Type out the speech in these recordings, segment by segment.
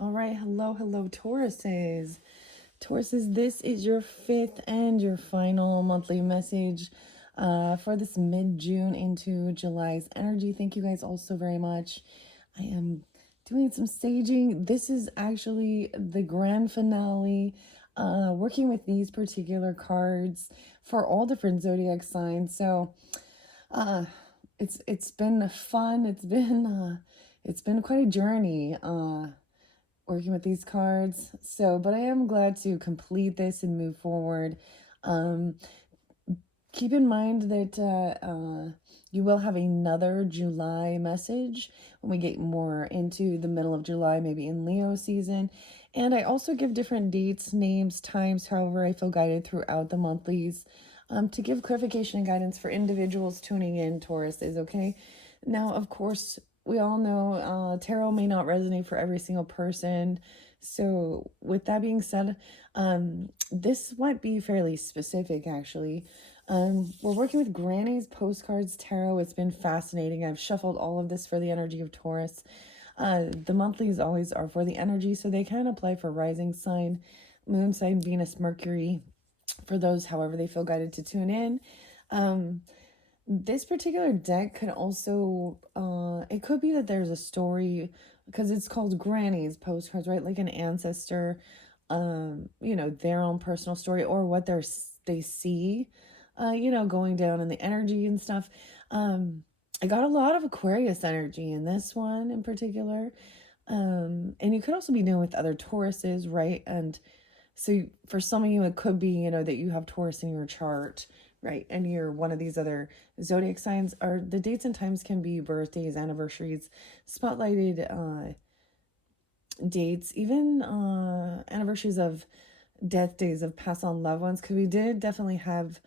All right, hello, Tauruses. Tauruses, this is your fifth and your final monthly message for this mid-June into July's energy. Thank you guys all so very much. I am doing some staging. This is actually the grand finale, working with these particular cards for all different zodiac signs. So, it's been fun. It's been quite a journey. Working with these cards. So, but I am glad to complete this and move forward. Um, Keep in mind that you will have another July message when we get more into the middle of July, maybe in Leo season. And I also give different dates, names, times, however I feel guided throughout the monthlies, to give clarification and guidance for individuals tuning in, Taurus is okay. Now, of course, we all know tarot may not resonate for every single person. So, with that being said, this might be fairly specific actually. We're working with Granny's Postcards Tarot. It's been fascinating. I've shuffled all of this for the energy of Taurus. The monthlies always are for the energy, so they can apply for rising sign, moon sign, Venus, Mercury, for those however they feel guided to tune in. This particular deck could also, it could be that there's a story, because it's called Granny's Postcards, right? Like an ancestor, their own personal story or what they see, going down in the energy and stuff. I got a lot of Aquarius energy in this one in particular. And you could also be dealing with other Tauruses, right? And so for some of you, it could be, that you have Taurus in your chart, right? And you're one of these other zodiac signs. Or the dates and times can be birthdays, anniversaries, spotlighted dates, even anniversaries of death days of passed on loved ones. Because we did definitely have,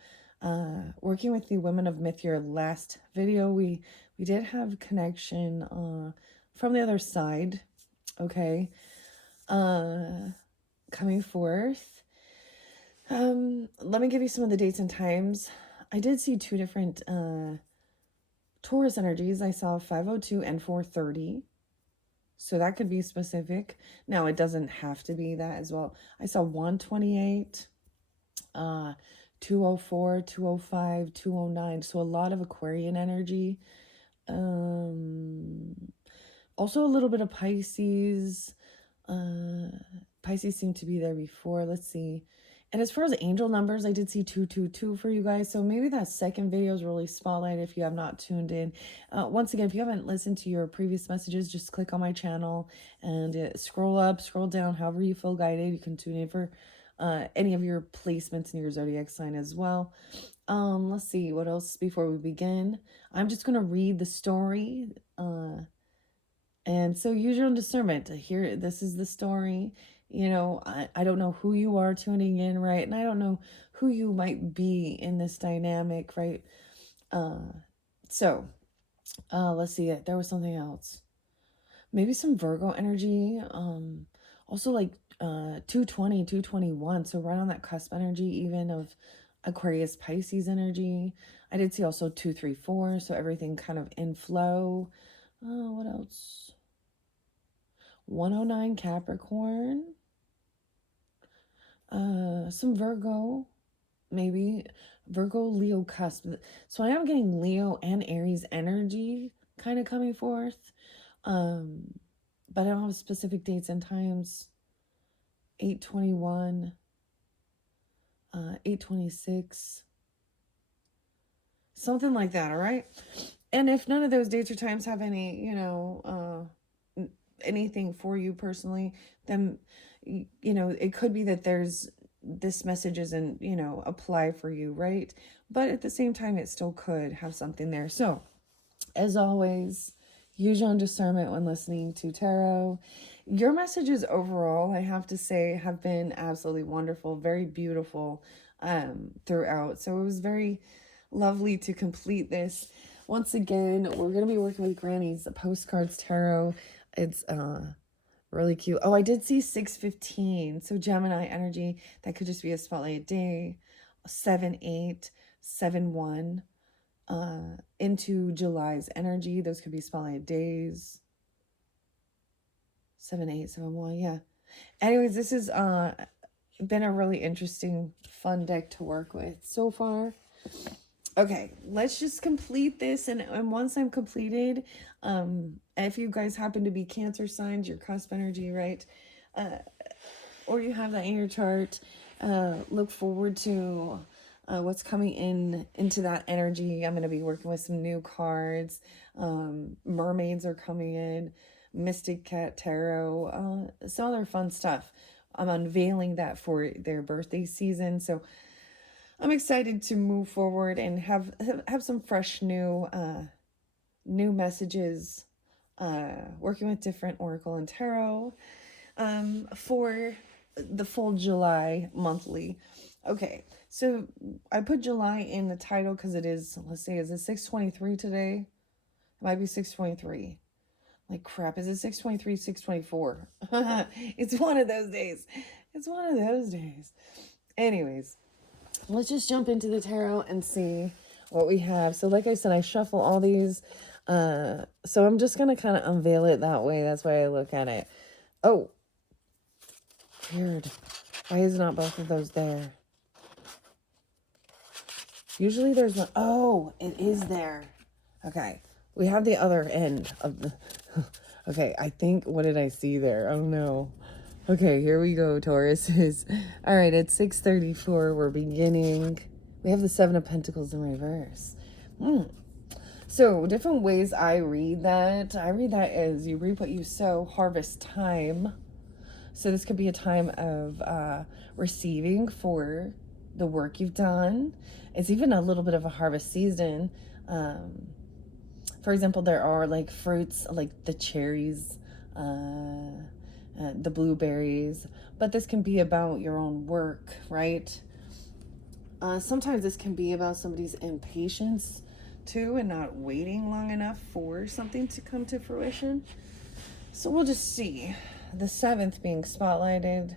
working with the Women of Myth, your last video, we did have connection from the other side, okay, coming forth. Let me give you some of the dates and times. I did see two different Taurus energies. I saw 5:02 and 4:30. So that could be specific. Now, it doesn't have to be that as well. I saw 128, 204, 205, 209. So a lot of Aquarian energy. Also a little bit of Pisces. Pisces seemed to be there before. Let's see. And as far as angel numbers, I did see 222 for you guys. So maybe that second video is really spotlighted if you have not tuned in. Once again, if you haven't listened to your previous messages, just click on my channel and scroll up, scroll down, however you feel guided. You can tune in for any of your placements in your zodiac sign as well. Let's see what else before we begin. I'm just going to read the story. And so use your own discernment to hear, this is the story. I don't know who you are tuning in, right? And I don't know who you might be in this dynamic, right? So let's see. There was something else. Maybe some Virgo energy. Also like 220, 221. So right on that cusp energy, even of Aquarius, Pisces energy. I did see also 234. So everything kind of in flow. What else? 109 Capricorn. Some Virgo, maybe Virgo, Leo cusp. So I am getting Leo and Aries energy kind of coming forth. But I don't have specific dates and times. 821, 826, something like that. All right. And if none of those dates or times have any, anything for you personally, then, it could be that this message isn't, apply for you, right? But at the same time, it still could have something there. So as always, use your own discernment when listening to tarot. Your messages overall, I have to say, have been absolutely wonderful, very beautiful throughout. So it was very lovely to complete this. Once again, we're going to be working with Granny's Postcards Tarot. It's really cute. Oh, I did see 615. So Gemini energy, that could just be a spotlight day. 7-8, 7-1. Into July's energy, those could be spotlight days. 7871, yeah. Anyways, this has been a really interesting, fun deck to work with so far. Okay, let's just complete this, and once I'm completed, if you guys happen to be Cancer signs, your cusp energy, right? Uh, or you have that in your chart, look forward to what's coming into that energy. I'm going to be working with some new cards. Mermaids are coming in, Mystic Cat Tarot, some other fun stuff. I'm unveiling that for their birthday season, so I'm excited to move forward and have some fresh new messages, working with different oracle and tarot for the full July monthly. Okay, so I put July in the title because it is, let's say, is it 623 today? It might be 623. Like crap, is it 623, 624? It's one of those days. It's one of those days. Anyways, let's just jump into the tarot and see what we have. So like I said, I shuffle all these. So I'm just going to kind of unveil it that way. That's why I look at it. Oh, weird. Why is not both of those there? Usually there's one. Oh, it is there. Okay. We have the other end of the... Okay, I think... What did I see there? Oh, no. Okay, here we go, Tauruses. All right, it's 6:34. We're beginning. We have the Seven of Pentacles in reverse. So, different ways I read that. I read that as you reap what you sow, harvest time. So this could be a time of receiving for the work you've done. It's even a little bit of a harvest season. For example, there are like fruits like the cherries, the blueberries, but this can be about your own work, right? Sometimes this can be about somebody's impatience too and not waiting long enough for something to come to fruition. So we'll just see. The 7th being spotlighted.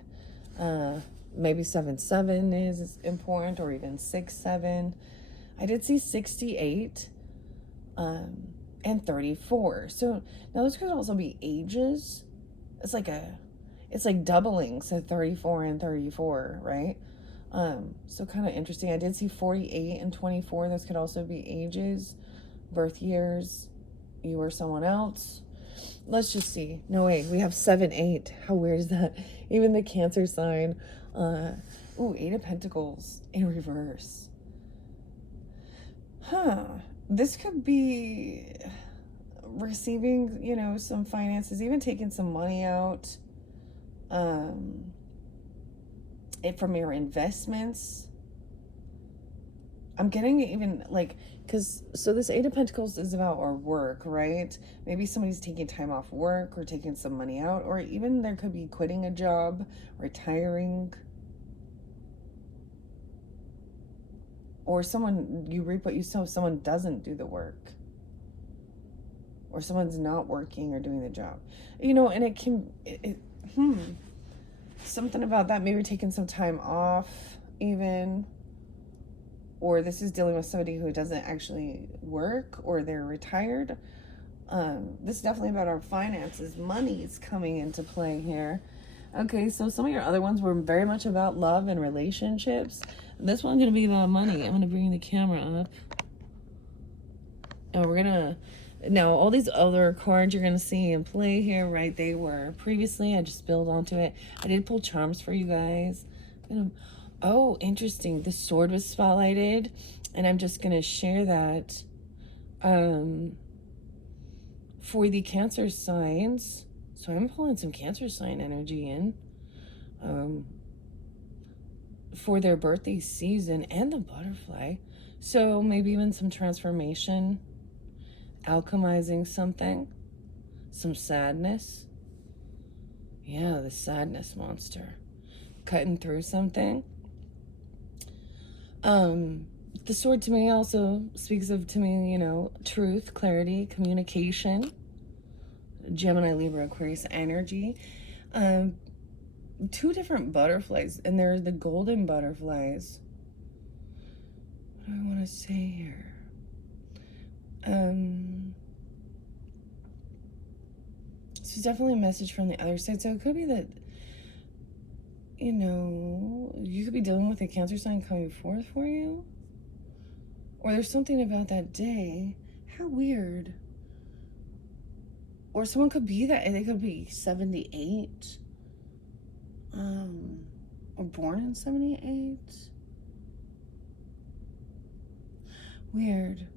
Maybe 7-7 is important, or even 6-7. I did see 68 and 34. So now those could also be ages. It's like doubling. So 34 and 34, right? So kind of interesting. I did see 48 and 24. Those could also be ages, birth years, you or someone else. Let's just see. No, wait, we have 7-8. How weird is that? Even the Cancer sign. Eight of Pentacles in reverse. This could be receiving, some finances, even taking some money out from your investments. I'm getting even so this Eight of Pentacles is about our work, right? Maybe somebody's taking time off work or taking some money out, or even there could be quitting a job, retiring, or you reap what you sow. Someone doesn't do the work, or someone's not working or doing the job, and it can, something about that, maybe taking some time off even. Or this is dealing with somebody who doesn't actually work, or they're retired. This is definitely about our finances. Money is coming into play here. Okay, so some of your other ones were very much about love and relationships. This one's going to be about money. I'm going to bring the camera up. And we're going to... Now, all these other cards you're going to see in play here, right? They were previously. I just built onto it. I did pull charms for you guys. Oh, interesting. The sword was spotlighted, and I'm just going to share that for the Cancer signs. So I'm pulling some Cancer sign energy in for their birthday season, and the butterfly. So maybe even some transformation, alchemizing something, some sadness. Yeah, the sadness monster. Cutting through something. The sword to me also speaks of, truth, clarity, communication, Gemini, Libra, Aquarius energy. 2 different butterflies, and they're the golden butterflies. What do I want to say here? So This is definitely a message from the other side. So it could be that, you know, you could be dealing with a Cancer sign coming forth for you. Or there's something about that day. How weird. Or someone could be that, and they could be 78. Or born in 78. Weird.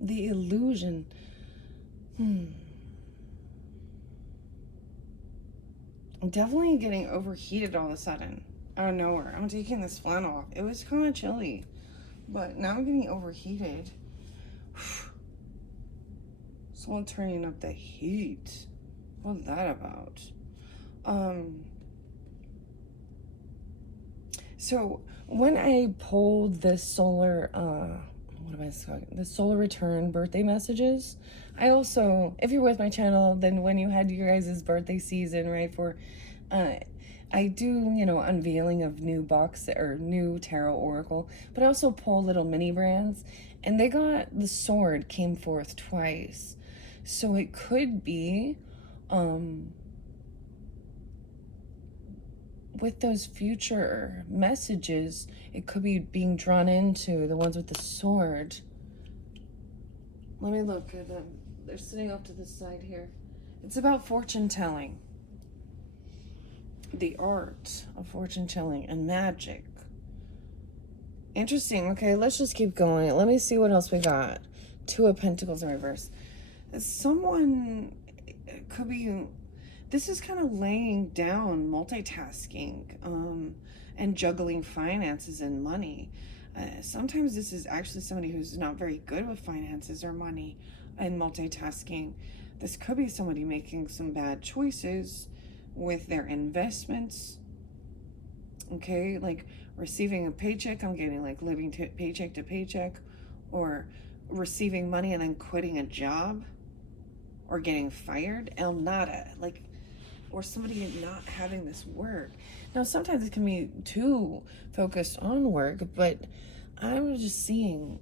The illusion. I'm definitely getting overheated all of a sudden. Out of nowhere. I'm taking this flannel off. It was kind of chilly. But now I'm getting overheated. Someone turning up the heat. What's that about? So when I pulled this solar, what am I saying? The solar return birthday messages. I also, if you're with my channel, then when you had your guys' birthday season, right, for, I do, you know, unveiling of new box or new tarot oracle, but I also pull little mini brands, and they got the sword came forth twice. So it could be, with those future messages, it could be being drawn into the ones with the sword. Let me look at them. They're sitting off to the side here. It's about fortune telling. The art of fortune telling and magic. Interesting. Okay, let's just keep going. Let me see what else we got. Two of Pentacles in reverse. Someone could be, this is kind of laying down multitasking and juggling finances and money. Sometimes this is actually somebody who's not very good with finances or money and multitasking. This could be somebody making some bad choices with their investments. Okay, like receiving a paycheck, I'm getting like living paycheck to paycheck, or receiving money and then quitting a job, or getting fired. El nada, like, or somebody not having this work. Now, sometimes it can be too focused on work, but I'm just seeing,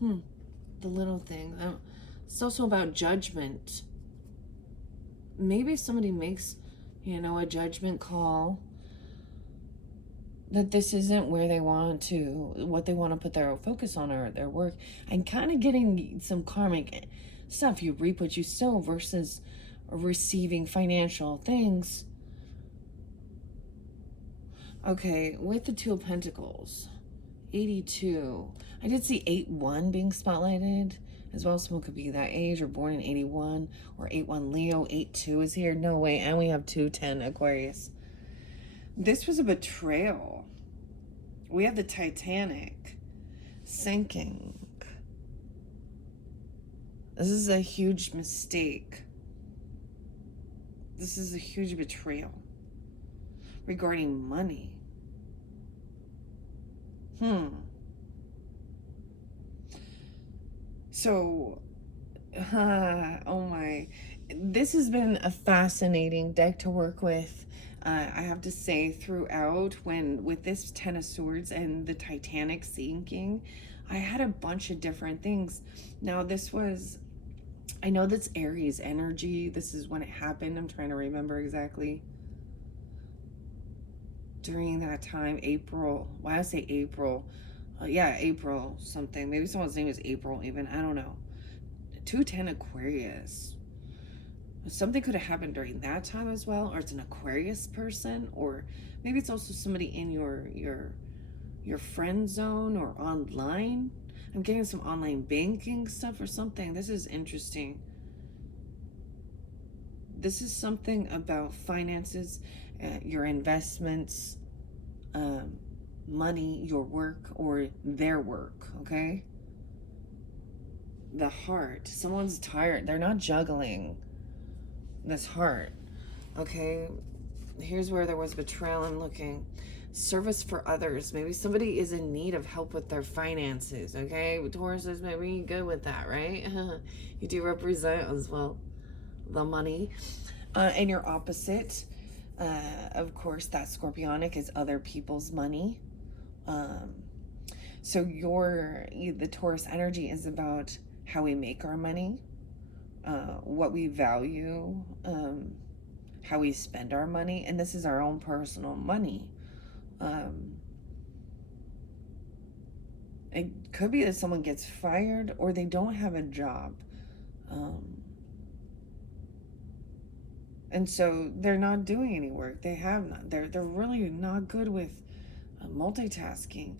the little thing. It's also about judgment. Maybe somebody makes, you know, a judgment call that this isn't where they want to, what they want to put their focus on or their work, and kind of getting some karmic stuff. You reap what you sow versus receiving financial things. Okay, with the Two of Pentacles, 82. I did see 8-1 being spotlighted as well. Someone could be that age or born in 81 or 8-1 Leo. 8-2 is here. No way. And we have 2-10 Aquarius. This was a betrayal. We have the Titanic sinking. This is a huge mistake. This is a huge betrayal regarding money. So, oh my, this has been a fascinating deck to work with. I have to say, throughout, with this Ten of Swords and the Titanic sinking, I had a bunch of different things. Now, this was, I know that's Aries energy. This is when it happened. I'm trying to remember exactly. During that time, April, why I say April? Yeah, April something. Maybe someone's name is April even. I don't know. 210 Aquarius. Something could have happened during that time as well, or it's an Aquarius person, or maybe it's also somebody in your friend zone or online. I'm getting some online banking stuff or something. This is interesting. This is something about finances, your investments, money, your work, or their work, okay? The heart. Someone's tired. They're not juggling this heart, okay? Here's where there was betrayal. I'm looking. Service for others. Maybe somebody is in need of help with their finances, okay? Taurus is maybe good with that, right? You do represent as well the money. And your opposite, of course, that Scorpionic is other people's money. So the Taurus energy is about how we make our money, what we value, how we spend our money, and this is our own personal money. Um, it could be that someone gets fired or they don't have a job. Um, and so they're not doing any work. They have not. They're really not good with multitasking.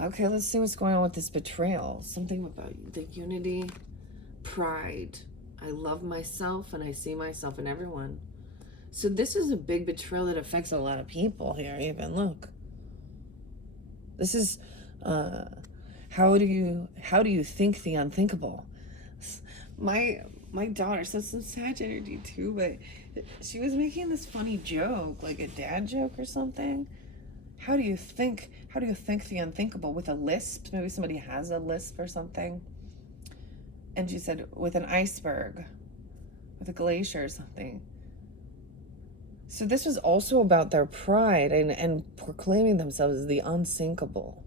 Okay, let's see what's going on with this betrayal. Something about the unity, pride. I love myself and I see myself in everyone. So this is a big betrayal that affects a lot of people here. Even look, this is how do you think the unthinkable? My daughter, so some Sag energy too, but she was making this funny joke, like a dad joke or something. How do you think the unthinkable with a lisp? Maybe somebody has a lisp or something. And she said with an iceberg, with a glacier or something. So this was also about their pride and proclaiming themselves as the unsinkable.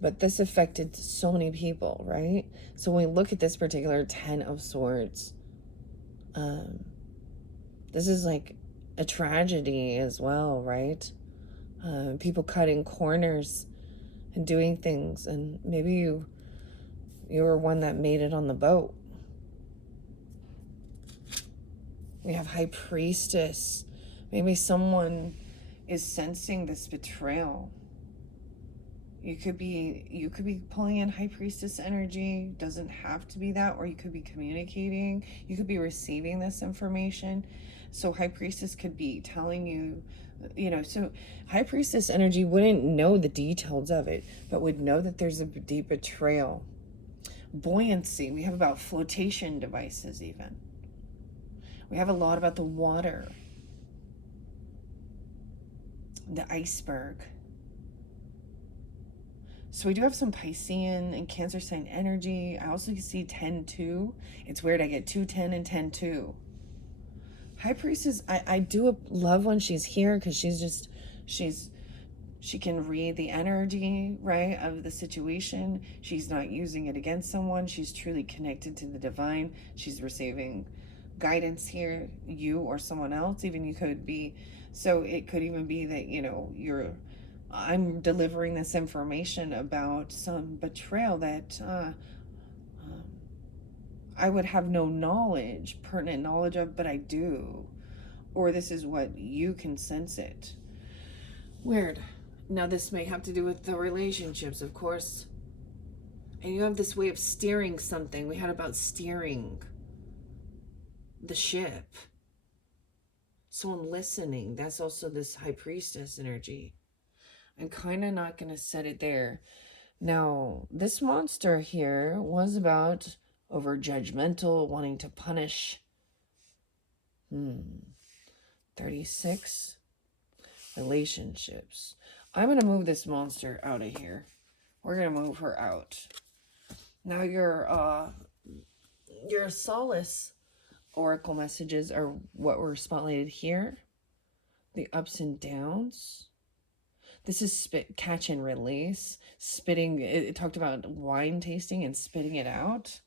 But this affected so many people, right? So when we look at this particular Ten of Swords, this is like a tragedy as well, right? People cutting corners and doing things, and maybe you were one that made it on the boat. We have High Priestess. Maybe someone is sensing this betrayal. You could be pulling in High Priestess energy. Doesn't have to be that, or you could be communicating. You could be receiving this information. So High Priestess could be telling you, so High Priestess energy wouldn't know the details of it, but would know that there's a deep betrayal. Buoyancy. We have about flotation devices even. We have a lot about the water. The iceberg. So we do have some Piscean and Cancer sign energy. I also see 10-2. It's weird, I get 2-10 and 10-2. High Priestess, I do love when she's here because she can read the energy, right, of the situation. She's not using it against someone. She's truly connected to the divine. She's receiving guidance here, you or someone else. Even you could be, so it could even be that, I'm delivering this information about some betrayal that I would have no pertinent knowledge of, but I do. Or this is what you can sense it. Weird. Now, this may have to do with the relationships, of course. And you have this way of steering something. We had about steering the ship. Someone listening. That's also this High Priestess energy. I'm kind of not going to set it there. Now, this monster here was about over judgmental, wanting to punish. 36. Relationships. I'm going to move this monster out of here. We're going to move her out. Now, your solace oracle messages are what were spotlighted here. The ups and downs. This is catch and release. Spitting. It talked about wine tasting and spitting it out.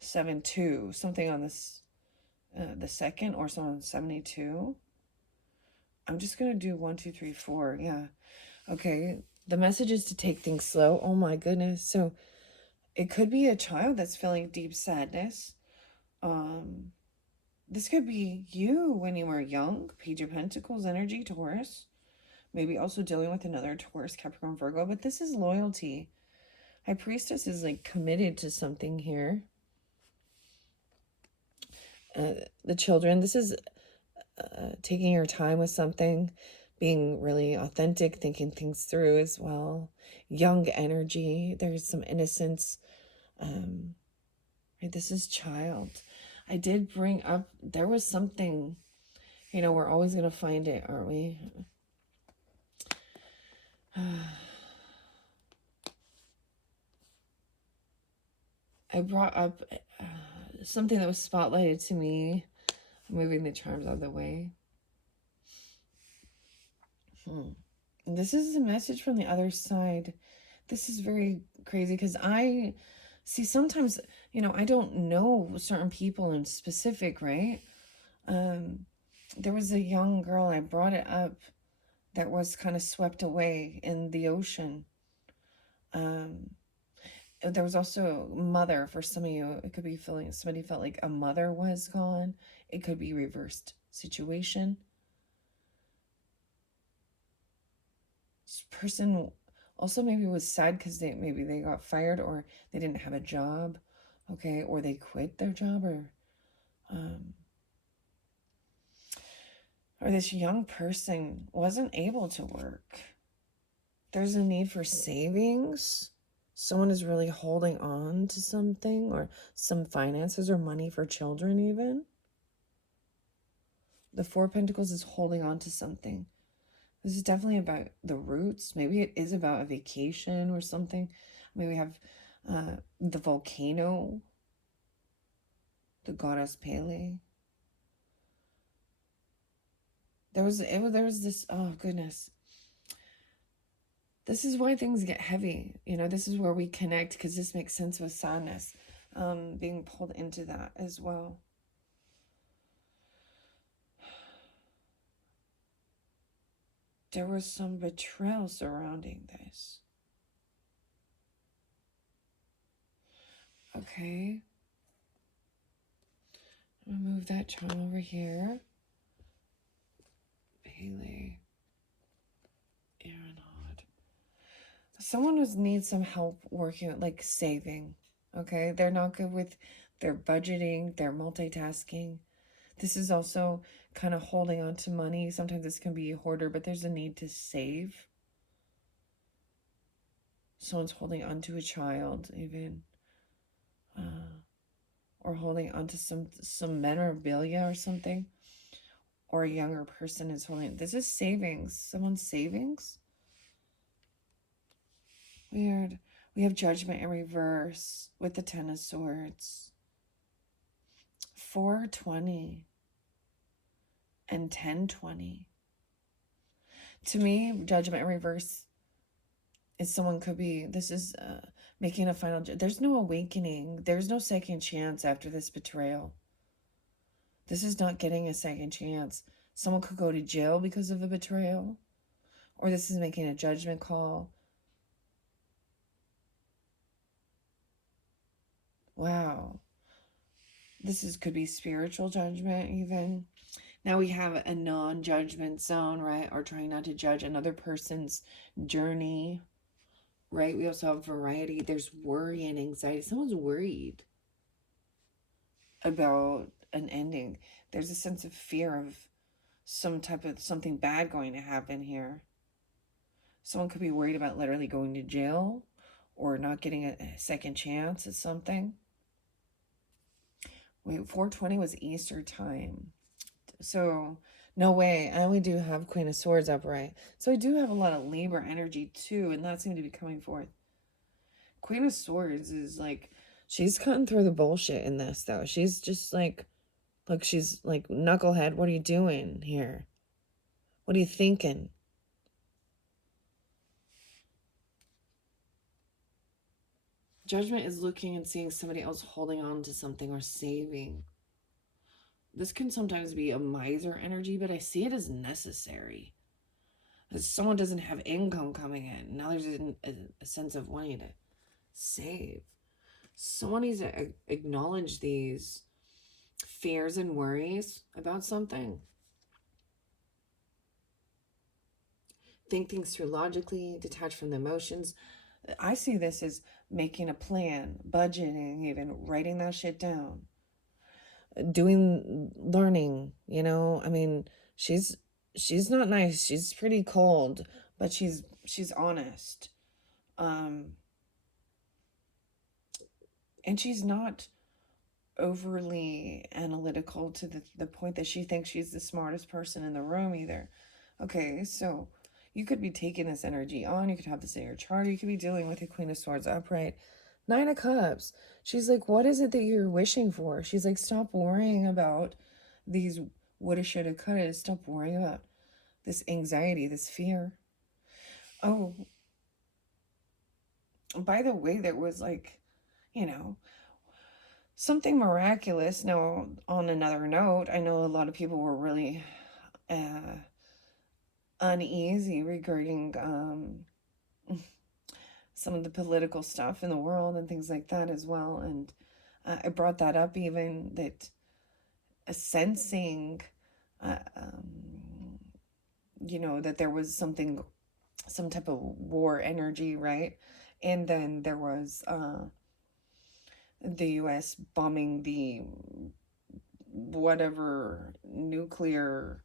7-2. Something on this, the second, or something on 72. I'm just going to do 1, 2, 3, 4. Yeah. Okay. The message is to take things slow. Oh my goodness. So it could be a child that's feeling deep sadness. This could be you when you were young. Page of Pentacles energy, Taurus. Maybe also dealing with another Taurus, Capricorn, Virgo. But this is loyalty. High Priestess is like committed to something here. The children, this is taking your time with something, being really authentic, thinking things through as well. Young energy. There's some innocence. Right, this is child. I did bring up, there was something, we're always going to find it, aren't we? I brought up something that was spotlighted to me. I'm moving the charms out of the way. This is a message from the other side. This is very crazy because I See, sometimes, I don't know certain people in specific, right? Um, there was a young girl, I brought it up, that was kind of swept away in the ocean. Um, there was also a mother for some of you. It could be feeling somebody felt like a mother was gone. It could be reversed situation. This person also maybe was sad because they got fired or they didn't have a job, okay, or they quit their job, um, or this young person wasn't able to work. There's a need for savings. Someone is really holding on to something or some finances or money for children, even. The Four of Pentacles is holding on to something. This is definitely about the roots. Maybe it is about a vacation or something. Maybe we have the volcano, the goddess Pele. There was this, oh goodness. This is why things get heavy. This is where we connect because this makes sense with sadness, being pulled into that as well. There was some betrayal surrounding this. Okay. I'm gonna move that charm over here. Bailey. Aeronaut. Someone who needs some help working, like saving. Okay. They're not good with their budgeting, their multitasking. This is also kind of holding on to money. Sometimes this can be a hoarder, but there's a need to save. Someone's holding on to a child, even. Or holding on to some memorabilia or something. Or a younger person is holding. This is savings. Someone's savings. Weird. We have Judgment in reverse with the Ten of Swords. 420 and 1020. To me, Judgment in reverse is someone could be, this is making a final, there's no awakening. There's no second chance after this betrayal. This is not getting a second chance. Someone could go to jail because of a betrayal, or this is making a judgment call. Wow. This could be spiritual judgment even. Now we have a non-judgment zone, right? Or trying not to judge another person's journey, right? We also have variety. There's worry and anxiety. Someone's worried about an ending. There's a sense of fear of some type of something bad going to happen here. Someone could be worried about literally going to jail or not getting a second chance at something. Wait, 420 was Easter time. So, no way. I only do have Queen of Swords upright. So I do have a lot of Libra energy too, and that seemed to be coming forth. Queen of Swords is like, she's cutting through the bullshit in this, though. She's just like, look, she's like, knucklehead, what are you doing here? What are you thinking? Judgment is looking and seeing somebody else holding on to something or saving. This can sometimes be a miser energy, but I see it as necessary. Because someone doesn't have income coming in. Now there's a sense of wanting to save. Someone needs to acknowledge these fears and worries about something. Think things through logically, detach from the emotions. I see this as making a plan, budgeting, even writing that shit down. Learning, I mean, she's not nice. She's pretty cold, but she's honest. And she's not overly analytical to the point that she thinks she's the smartest person in the room either. Okay, so you could be taking this energy on. You could have this in your chart. You could be dealing with the Queen of Swords upright. 9 of Cups. She's like, what is it that you're wishing for? She's like, stop worrying about these woulda, shoulda, coulda. Stop worrying about this anxiety, this fear. Oh, by the way, there was like, you know, something miraculous. Now, on another note, I know a lot of people were really uh, uneasy regarding some of the political stuff in the world and things like that as well. And I brought that up, even that sensing, uh, um, that there was some type of war energy, right? And then there was the US bombing the whatever nuclear.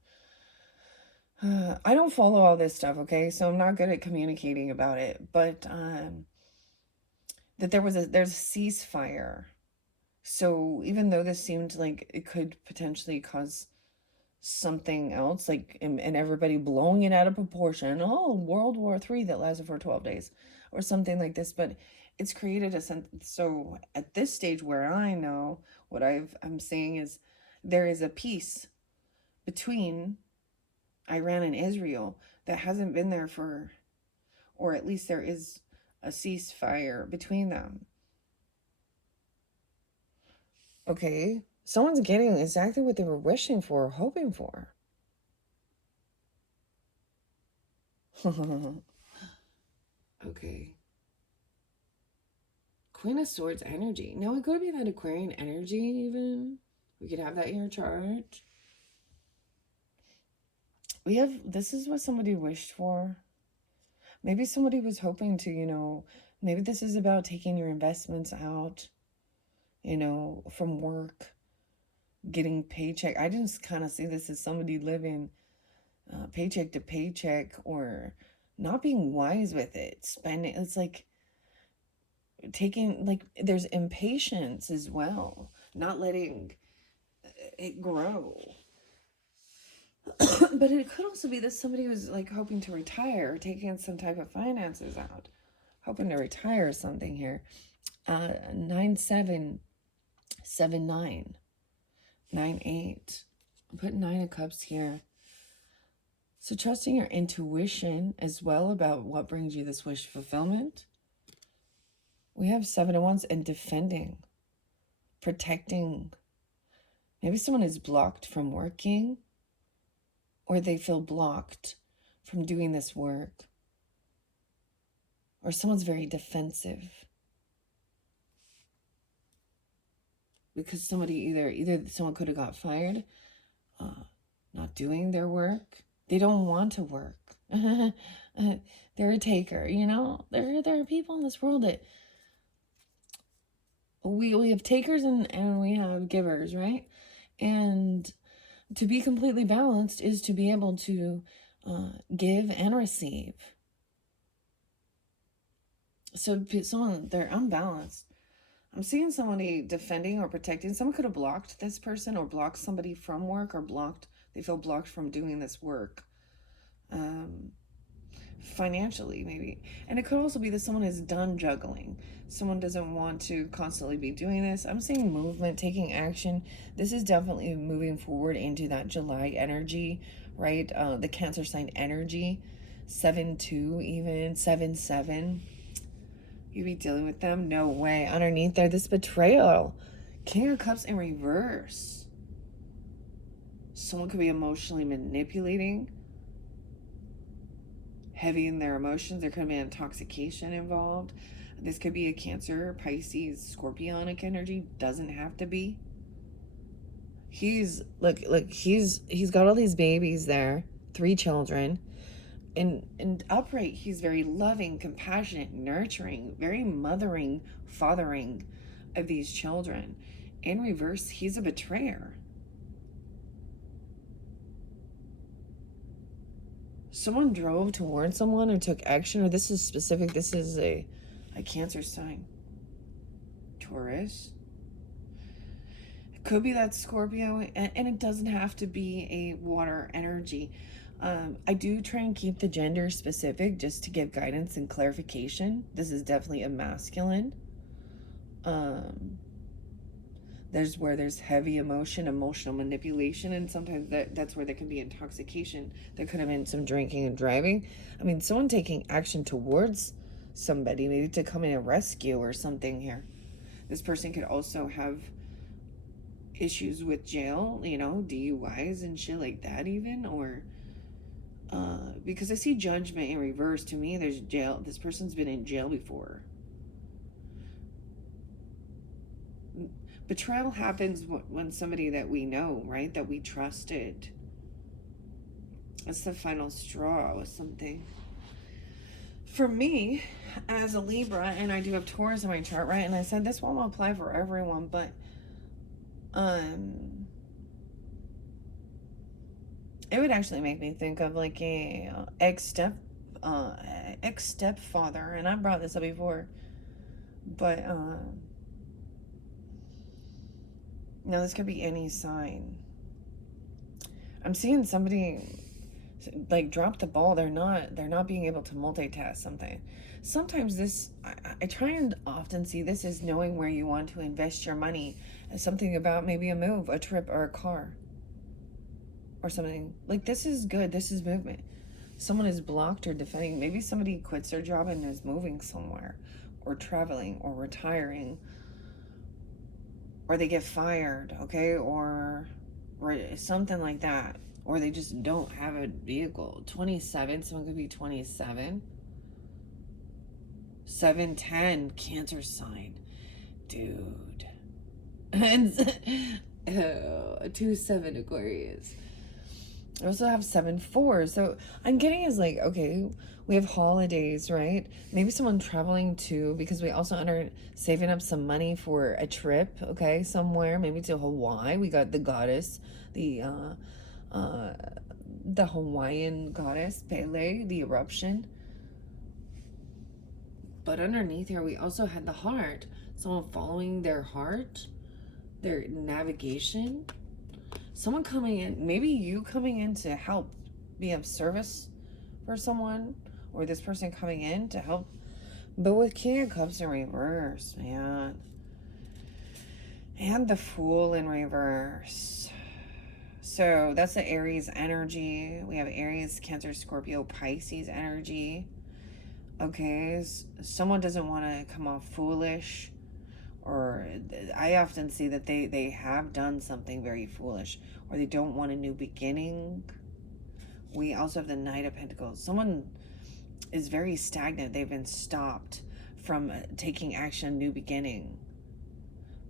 I don't follow all this stuff, okay? So I'm not good at communicating about it, but that there's a ceasefire. So even though this seemed like it could potentially cause something else, like and everybody blowing it out of proportion, oh, World War III that lasted for 12 days or something like this, but it's created a sense. So at this stage, where I know what I'm saying is there is a peace between Iran and Israel that hasn't been there for, or at least there is a ceasefire between them. Okay, someone's getting exactly what they were wishing for, hoping for. Okay. Queen of Swords energy. Now, it could be that Aquarian energy, even. We could have that in your chart. This is what somebody wished for. Maybe somebody was hoping to, maybe this is about taking your investments out, from work, getting paycheck. I just kind of see this as somebody living paycheck to paycheck, or not being wise with it, spending. It's like taking, like, there's impatience as well, not letting it grow. But it could also be that somebody was like hoping to retire, taking some type of finances out, hoping to retire something here. 9779, 98. I'm putting 9 of Cups here. So trusting your intuition as well about what brings you this wish fulfillment. We have 7 of Wands and defending, protecting. Maybe someone is blocked from working, or they feel blocked from doing this work, or someone's very defensive because somebody either someone could have got fired, not doing their work. They don't want to work. They're a taker, there are people in this world that we have takers and we have givers, right? And to be completely balanced is to be able to give and receive. So they're unbalanced. I'm seeing somebody defending or protecting. Someone could have blocked this person, or blocked somebody from work, or they feel blocked from doing this work. Financially, maybe. And it could also be that someone is done juggling. Someone doesn't want to constantly be doing this. I'm seeing movement, taking action. This is definitely moving forward into that July energy, right? The Cancer sign energy. 7-2, even 7-7. You be dealing with them? No way. Underneath there, this betrayal. King of Cups in reverse. Someone could be emotionally manipulating, heavy in their emotions. There could be intoxication involved. This could be a Cancer, Pisces, Scorpionic energy. Doesn't have to be. He's got all these babies there, 3 children. And upright, he's very loving, compassionate, nurturing, very mothering, fathering of these children. In reverse, he's a betrayer. Someone drove towards someone or took action, or this is specific. This is a Cancer sign. Taurus. It could be that Scorpio, and it doesn't have to be a water energy. I do try and keep the gender specific just to give guidance and clarification. This is definitely a masculine. There's heavy emotion, emotional manipulation, and sometimes that's where there can be intoxication. There could have been some drinking and driving. I mean, someone taking action towards somebody, maybe to come in and rescue or something here. This person could also have issues with jail, DUIs and shit like that, even, or because I see judgment in reverse. To me, there's jail. This person's been in jail before. Betrayal happens when somebody that we know, right, that we trusted. That's the final straw with something. For me, as a Libra, and I do have Taurus in my chart, right, and I said this won't apply for everyone, but it would actually make me think of like a ex stepfather, and I brought this up before, but no, this could be any sign. I'm seeing somebody like drop the ball. They're not being able to multitask something. Sometimes this, I try and often see this as knowing where you want to invest your money, as something about maybe a move, a trip, or a car, or something. Like, this is good. This is movement. Someone is blocked or defending. Maybe somebody quits their job and is moving somewhere, or traveling, or retiring, or they get fired, okay, or something like that, or they just don't have a vehicle. 27, someone could be 27. 710, Cancer sign, dude. And 2-7 Aquarius. I also have 7-4. So I'm getting is like, okay, we have holidays, right? Maybe someone traveling too, because we also under saving up some money for a trip, okay, somewhere, maybe to Hawaii. We got the goddess, the Hawaiian goddess, Pele, the eruption. But underneath here, we also had the heart. Someone following their heart, their navigation. Someone coming in, maybe you coming in to help be of service for someone, or this person coming in to help. But with King of Cups in reverse, man. And the Fool in reverse. So that's the Aries energy. We have Aries, Cancer, Scorpio, Pisces energy. Okay, someone doesn't want to come off foolish, or I often see that they have done something very foolish, or they don't want a new beginning. We also have the Knight of Pentacles. Someone is very stagnant. They've been stopped from taking action, new beginning,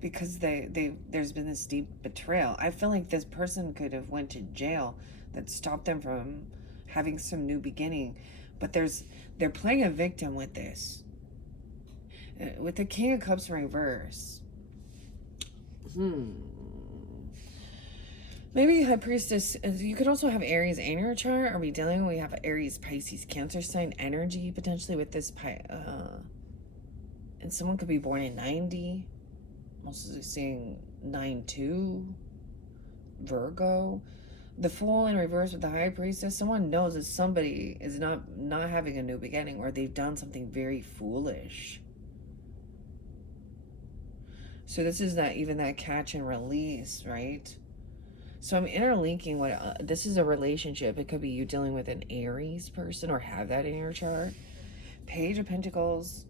because there's been this deep betrayal. I feel like this person could have went to jail that stopped them from having some new beginning, but they're playing a victim with this. With the King of Cups in reverse. Maybe High Priestess. You could also have Aries in your chart. Are we dealing? We have Aries, Pisces, Cancer sign energy potentially with this. And someone could be born in 90. I'm also seeing 9-2. Virgo. The Fool in reverse with the High Priestess. Someone knows that somebody is not having a new beginning, or they've done something very foolish. So this is not even that catch and release, right? So I'm interlinking what this is a relationship. It could be you dealing with an Aries person, or have that in your chart. Page of Pentacles.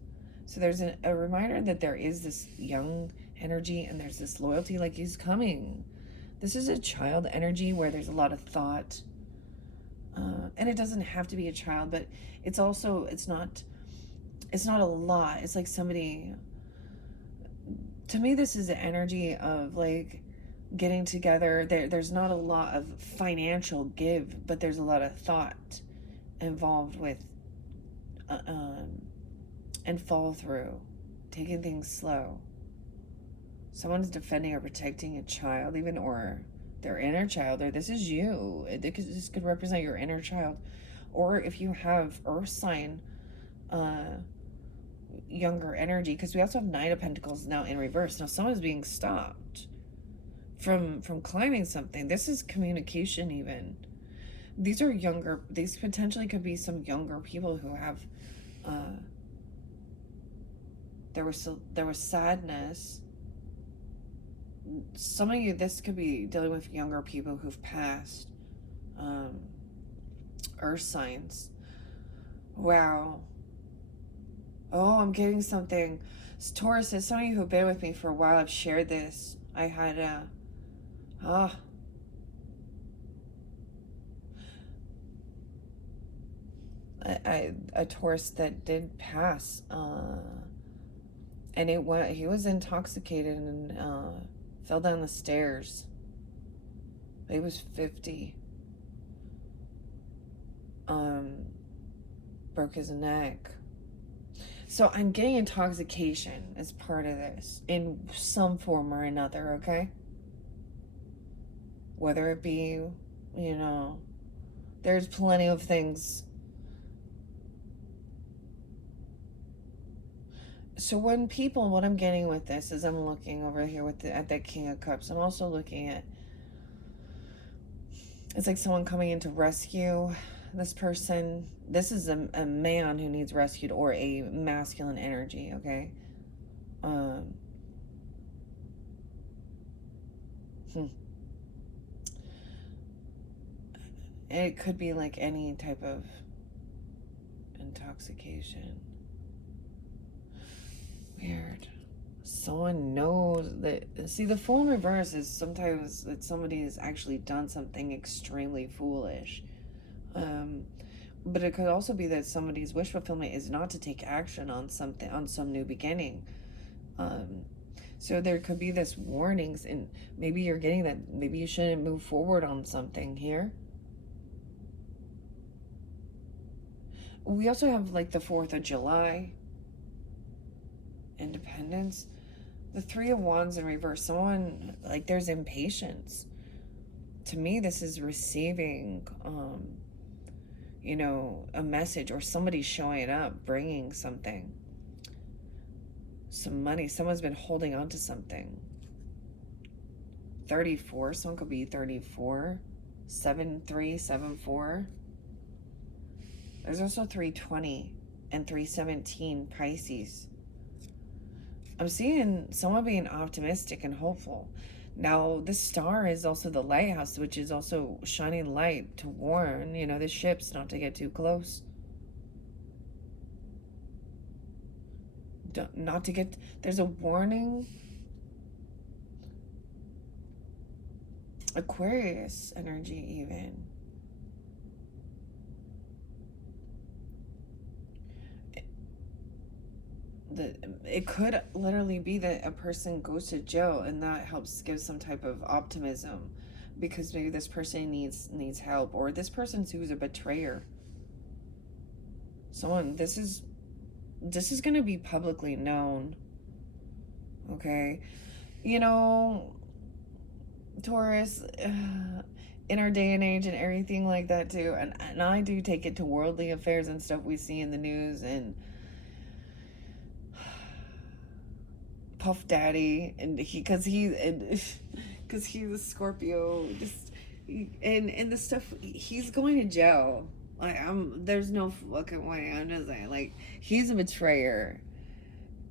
So there's a reminder that there is this young energy, and there's this loyalty, like he's coming. This is a child energy where there's a lot of thought. And it doesn't have to be a child, but it's also, it's not a lot. It's like somebody, to me, this is the energy of like getting together. There's not a lot of financial give, but there's a lot of thought involved with, and follow through, taking things slow. Someone's defending or protecting a child, even, or their inner child, or this is you. This could represent your inner child. Or if you have Earth sign, younger energy, because we also have Knight of Pentacles now in reverse. Now someone's being stopped from climbing something. This is communication even. These are younger, these potentially could be some younger people who have, there was sadness. Some of you, this could be dealing with younger people who've passed. Earth signs. Wow. Oh, I'm getting something. Taurus is some of you who've been with me for a while. I've shared this. I had ah, a Taurus that did pass. And he was intoxicated and fell down the stairs. He was 50. Broke his neck. So I'm getting intoxication as part of this in some form or another, okay? Whether it be, you know, there's plenty of things. So what I'm getting with this is I'm looking over here at that King of Cups. I'm also looking at, it's like someone coming in to rescue this person. This is a man who needs rescued, or a masculine energy, okay? Um, hmm. It could be like any type of intoxication. Weird. Someone knows that. See, the Fool in reverse is sometimes that somebody has actually done something extremely foolish. Um, but it could also be that somebody's wish fulfillment is not to take action on something, on some new beginning. Um, so there could be this warnings, and maybe you're getting that maybe you shouldn't move forward on something here. We also have like the 4th of July, Independence. The Three of Wands in reverse. Someone, like, there's impatience. To me, this is receiving, you know, a message, or somebody showing up, bringing something. Some money. Someone's been holding on to something. 34. Someone could be 34. 7374. There's also 320 and 317 Pisces. I'm seeing someone being optimistic and hopeful. Now, this star is also the lighthouse, which is also shining light to warn, you know, the ships not to get too close. Not to get, there's a warning. Aquarius energy, even. It could literally be that a person goes to jail, and that helps give some type of optimism, because maybe this person needs help, or this person who's a betrayer. Someone, this is going to be publicly known, okay? You know, Taurus, in our day and age and everything like that too, and I do take it to worldly affairs and stuff we see in the news, and Puff Daddy, and because he's a Scorpio, just and the stuff, he's going to jail. Like, there's no fucking way. I'm just saying, like, he's a betrayer.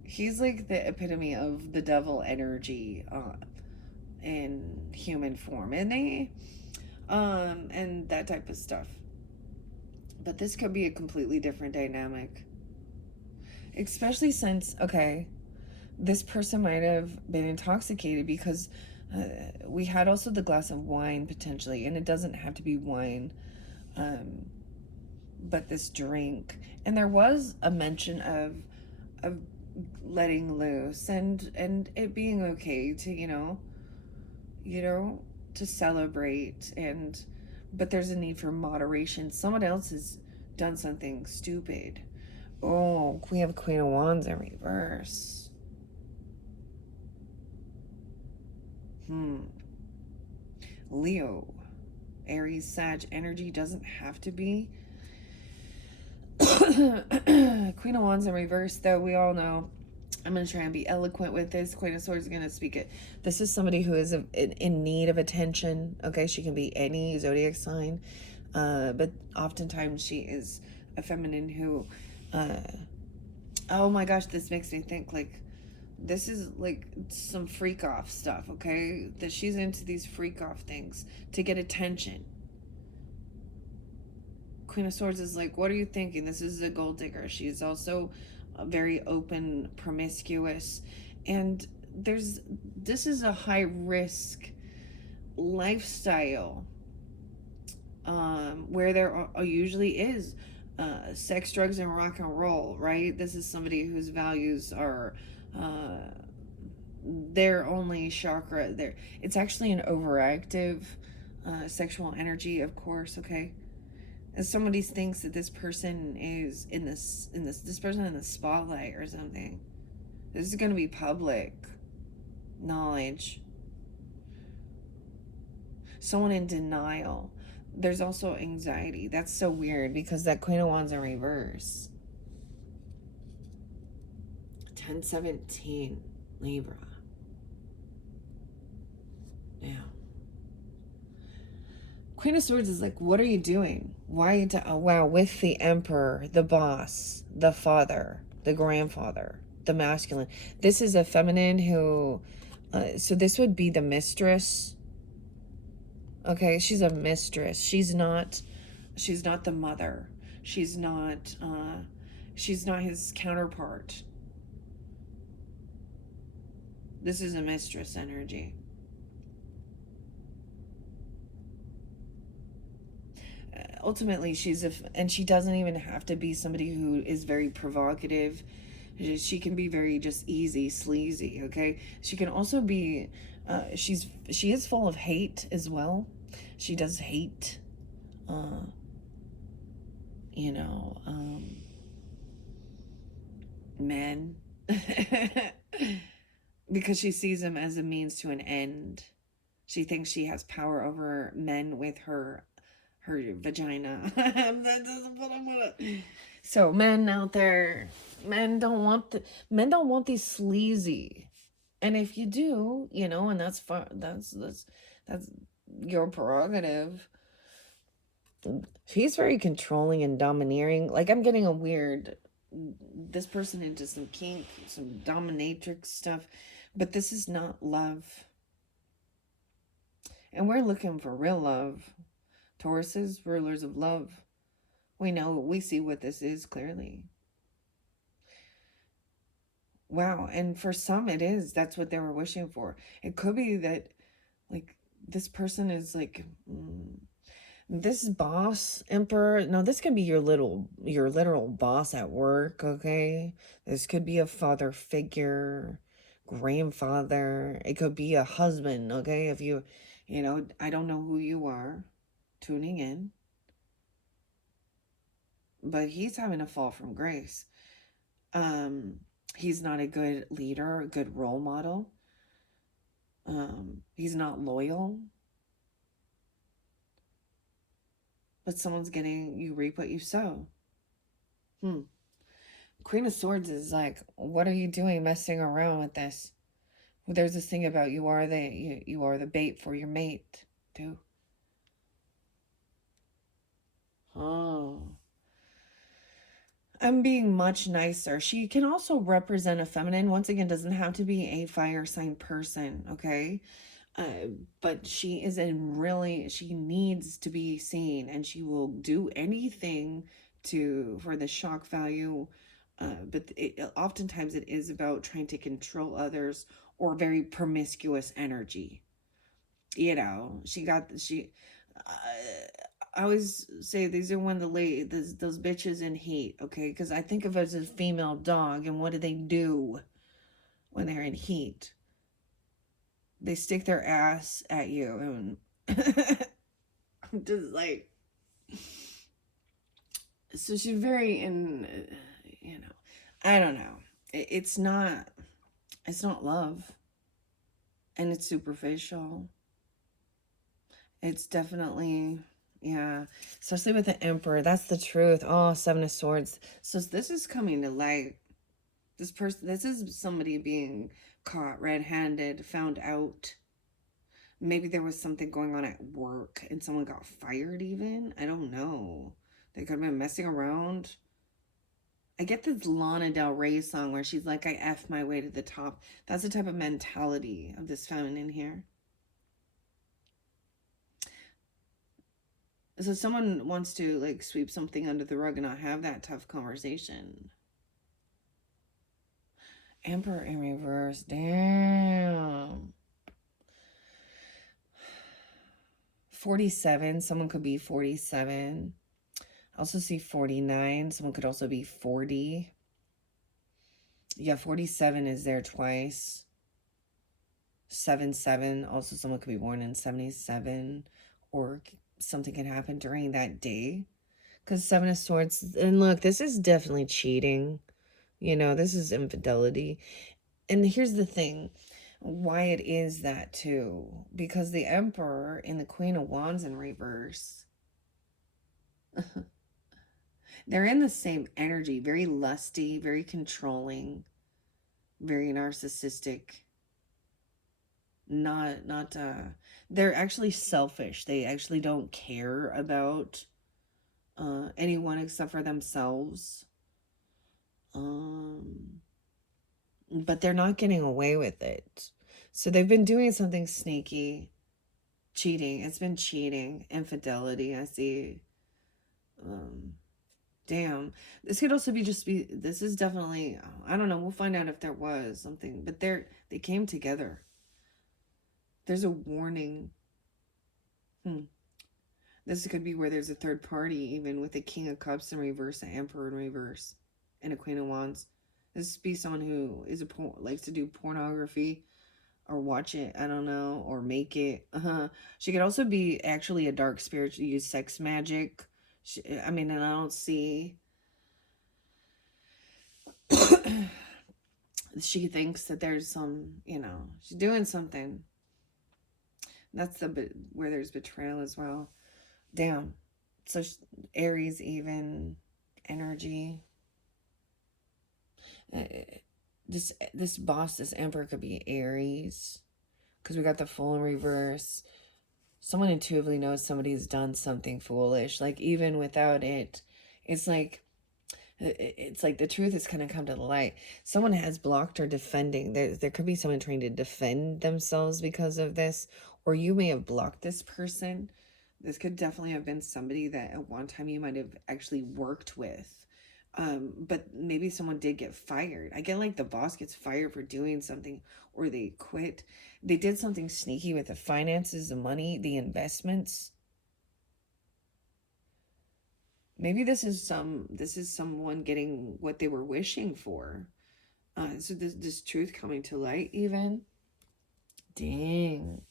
He's like the epitome of the devil energy, in human form, and that type of stuff. But this could be a completely different dynamic, especially since, okay, this person might have been intoxicated, because we had also the glass of wine potentially, and it doesn't have to be wine, but this drink, and there was a mention of letting loose, and it being okay to, to celebrate, but there's a need for moderation. Someone else has done something stupid. Oh, we have Queen of Wands in reverse. Leo, Aries, Sag energy doesn't have to be. Queen of Wands in reverse, though, we all know. I'm going to try and be eloquent with this. Queen of Swords is going to speak it. This is somebody who is in need of attention. Okay, she can be any zodiac sign, but oftentimes she is a feminine who, oh my gosh, this makes me think, like, this is like some freak off stuff, okay? That she's into these freak off things to get attention. Queen of Swords is like, what are you thinking? This is a gold digger. She's also very open, promiscuous, and this is a high risk lifestyle, where there usually is sex, drugs, and rock and roll, right? This is somebody whose values are their only chakra. There, it's actually an overactive sexual energy, of course. Okay, and somebody thinks that this person is this person in the spotlight or something. This is going to be public knowledge. Someone in denial. There's also anxiety. That's so weird because that Queen of Wands in reverse. 1017 Libra. Yeah. Queen of Swords is like, what are you doing? Why are you oh, wow, with the Emperor, the boss, the father, the grandfather, the masculine. This is a feminine who, so this would be the mistress. Okay, she's a mistress. She's not the mother. She's not his counterpart. This is a mistress energy. Ultimately, and she doesn't even have to be somebody who is very provocative. She can be very just easy, sleazy, okay? She can also be, she is full of hate as well. She does hate, you know, men. Because she sees them as a means to an end. She thinks she has power over men with her vagina. So men out there, men don't want these sleazy. And if you do, you know, and that's your prerogative. He's very controlling and domineering. Like, I'm getting this person into some kink, some dominatrix stuff, but this is not love. And we're looking for real love. Tauruses, rulers of love. We see what this is clearly. Wow, and for some it is. That's what they were wishing for. It could be that, like, this person is like, this boss, emperor. No, this can be your literal boss at work, okay? This could be a father figure, grandfather. It could be a husband, okay? If you know, I don't know who you are tuning in, but he's having a fall from grace. He's not a good leader, a good role model. He's not loyal. But someone's getting, you reap what you sow. Queen of Swords is like, what are you doing messing around with this? Well, there's this thing about you are the bait for your mate, too. Oh. I'm being much nicer. She can also represent a feminine. Once again, doesn't have to be a fire sign person, okay? But she is she needs to be seen, and she will do anything for the shock value. But oftentimes it is about trying to control others, or very promiscuous energy. You know, I always say these are when those bitches in heat, okay? Because I think of it as a female dog, and what do when they're in heat? They stick their ass at you, and I'm just like, so she's very you know, I don't know. It's not love, and it's superficial. It's definitely, yeah, especially with the Emperor. That's the truth. Oh, Seven of Swords. So this is coming to light. This is somebody being caught red-handed, found out. Maybe there was something going on at work and someone got fired even. I don't know. They could have been messing around. I get this Lana Del Rey song where she's like, I F my way to the top. That's the type of mentality of this feminine here. So someone wants to like sweep something under the rug and not have that tough conversation. Emperor in reverse. Damn. 47. Someone could be 47. I also see 49. Someone could also be 40. Yeah, 47 is there twice. 7-7. Also, someone could be born in 77. Or something can happen during that day. Because 7 of Swords. And look, this is definitely cheating. You know, this is infidelity. And here's the thing. Why it is that too. Because the Emperor and the Queen of Wands in reverse. They're in the same energy. Very lusty, very controlling, very narcissistic. Not they're actually selfish. They actually don't care about anyone except for themselves. But they're not getting away with it. So they've been doing something sneaky, cheating. It's been cheating, infidelity. I see. Damn. This could also be this is definitely, I don't know, we'll find out if there was something, but they came together. There's a warning. This could be where there's a third party, even with a King of Cups in reverse, an Emperor in reverse, and a Queen of Wands. This could be someone who likes to do pornography or watch it, I don't know, or make it. She could also be actually a dark spirit, use sex magic. I mean, and I don't see. She thinks that there's some, she's doing something. That's where there's betrayal as well. Damn. So Aries even energy. This boss, this Emperor could be Aries, because we got the Fool in reverse. Someone intuitively knows somebody's done something foolish. Like, even without it, it's like the truth has kind of come to the light. Someone has blocked or defending. There could be someone trying to defend themselves because of this, or you may have blocked this person. This could definitely have been somebody that at one time you might have actually worked with. But maybe someone did get fired. I get like the boss gets fired for doing something, or they quit. They did something sneaky with the finances, the money, the investments. Maybe this is someone getting what they were wishing for. So this truth coming to light even. Dang.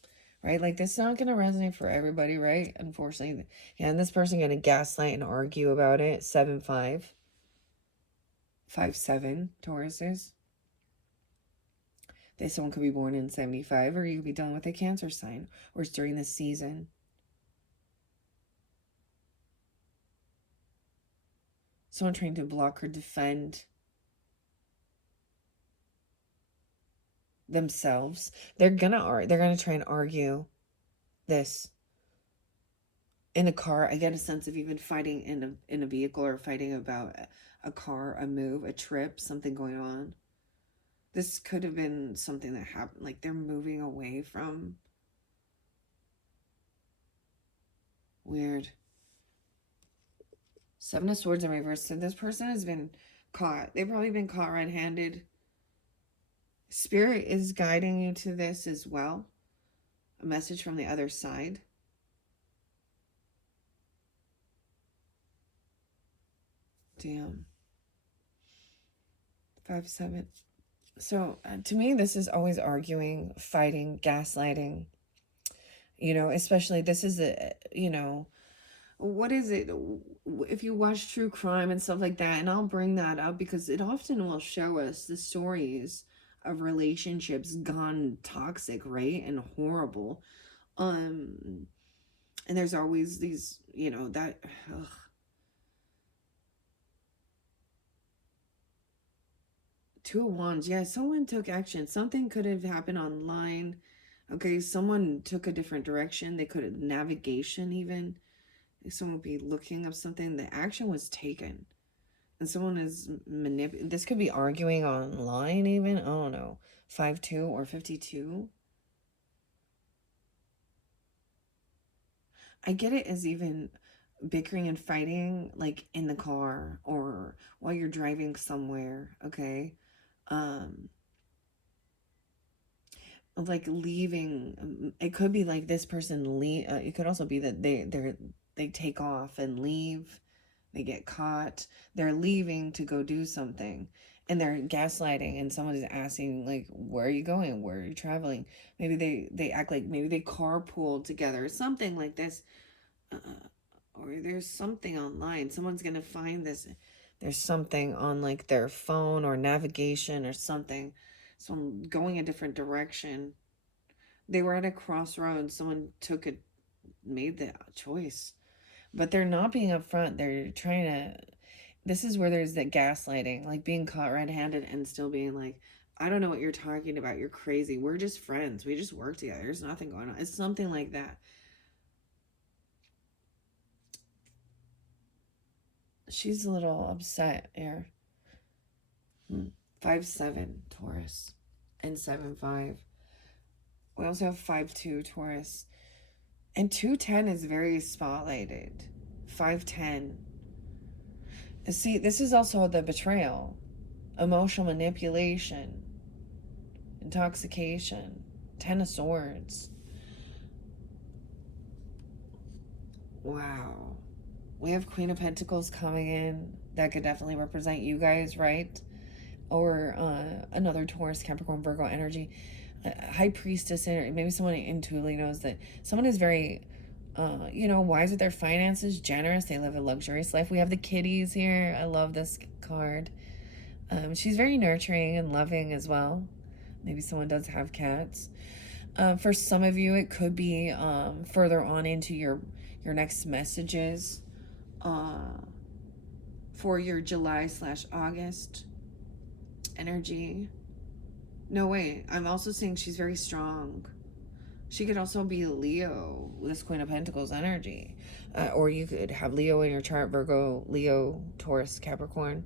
Right? Like, this is not going to resonate for everybody, right? Unfortunately. Yeah, and this person going to gaslight and argue about it. 7-5. 5-7 Tauruses. Someone could be born in 75, or you could be dealing with a Cancer sign, or it's during this season. Someone trying to block or defend themselves. They're gonna try and argue this in a car. I get a sense of even fighting in a vehicle, or fighting about a car, a move, a trip, something going on. This could have been something that happened, like they're moving away from. Weird. 7 of Swords in reverse. So this person has been caught. They've probably been caught red-handed. Spirit is guiding you to this as well. A message from the other side. Damn. 5-7. So to me, this is always arguing, fighting, gaslighting. Especially this is what is it? If you watch true crime and stuff like that, and I'll bring that up because it often will show us the stories of relationships gone toxic, right? And horrible. And there's always these, that, ugh. Two of Wands. Yeah, someone took action. Something could have happened online. Okay, someone took a different direction. They could have navigation even. Someone would be looking up something. The action was taken. And someone is this could be arguing online even. I don't know. 5-2 or 52. I get it as even bickering and fighting, like in the car or while you're driving somewhere. Okay. like leaving. It could be like this person leave. It could also be that they take off and leave. They get caught. They're leaving to go do something, and they're gaslighting. And someone is asking like, "Where are you going? Where are you traveling?" Maybe they act like maybe they carpool together, something like this. Or there's something online. Someone's gonna find this. There's something on like their phone or navigation or something. Someone going a different direction. They were at a crossroads. Someone made the choice, but they're not being upfront. They're trying to. This is where there's that gaslighting, like being caught red-handed and still being like, I don't know what you're talking about. You're crazy. We're just friends. We just work together. There's nothing going on. It's something like that. She's a little upset here. 5-7 Taurus and 7-5. We also have 5-2 Taurus. And 2-10 is very spotlighted. 5-10. See, this is also the betrayal, emotional manipulation, intoxication, 10 of Swords. Wow. We have Queen of Pentacles coming in. That could definitely represent you guys, right? Or another Taurus, Capricorn, Virgo energy. High Priestess, maybe someone intuitively knows that someone is very, wise with their finances, generous. They live a luxurious life. We have the kitties here. I love this card. She's very nurturing and loving as well. Maybe someone does have cats. For some of you, it could be further on into your next messages for your July/August energy. No, wait. I'm also seeing she's very strong. She could also be Leo, this Queen of Pentacles energy. Or you could have Leo in your chart, Virgo, Leo, Taurus, Capricorn.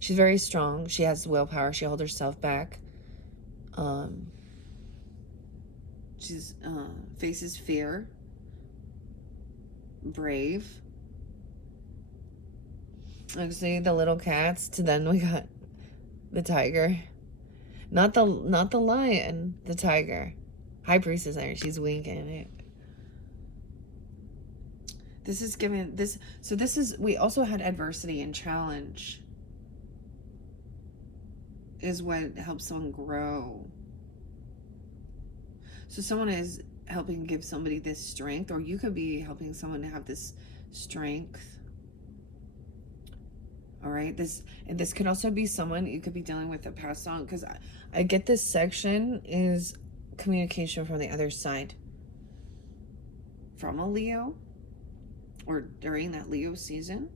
She's very strong. She has willpower. She holds herself back. She's faces fear. Brave. Like, see the little cats. To then we got the tiger. Not the lion, the tiger. High Priestess there. She's winking it. This is given this. So this is. We also had adversity and challenge. Is what helps someone grow. So someone is helping give somebody this strength, or you could be helping someone to have this strength. All right, this could also be someone you could be dealing with a past song, because I get this section is communication from the other side, from a Leo, or during that Leo season.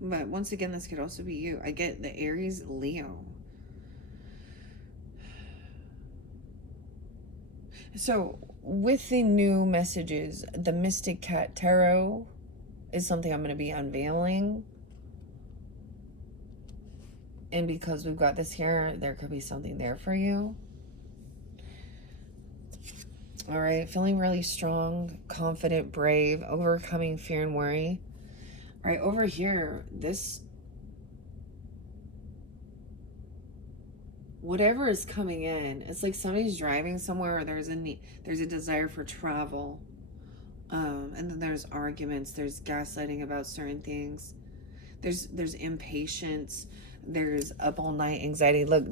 But once again, this could also be you. I get the Aries Leo. So with the new messages, the Mystic Cat Tarot is something I'm going to be unveiling. And because we've got this here, there could be something there for you. All right, feeling really strong, confident, brave, overcoming fear and worry. All right, over here, this, whatever is coming in, it's like somebody's driving somewhere, or there's a desire for travel. And then there's arguments, there's gaslighting about certain things. There's impatience. There's up all night anxiety. Look,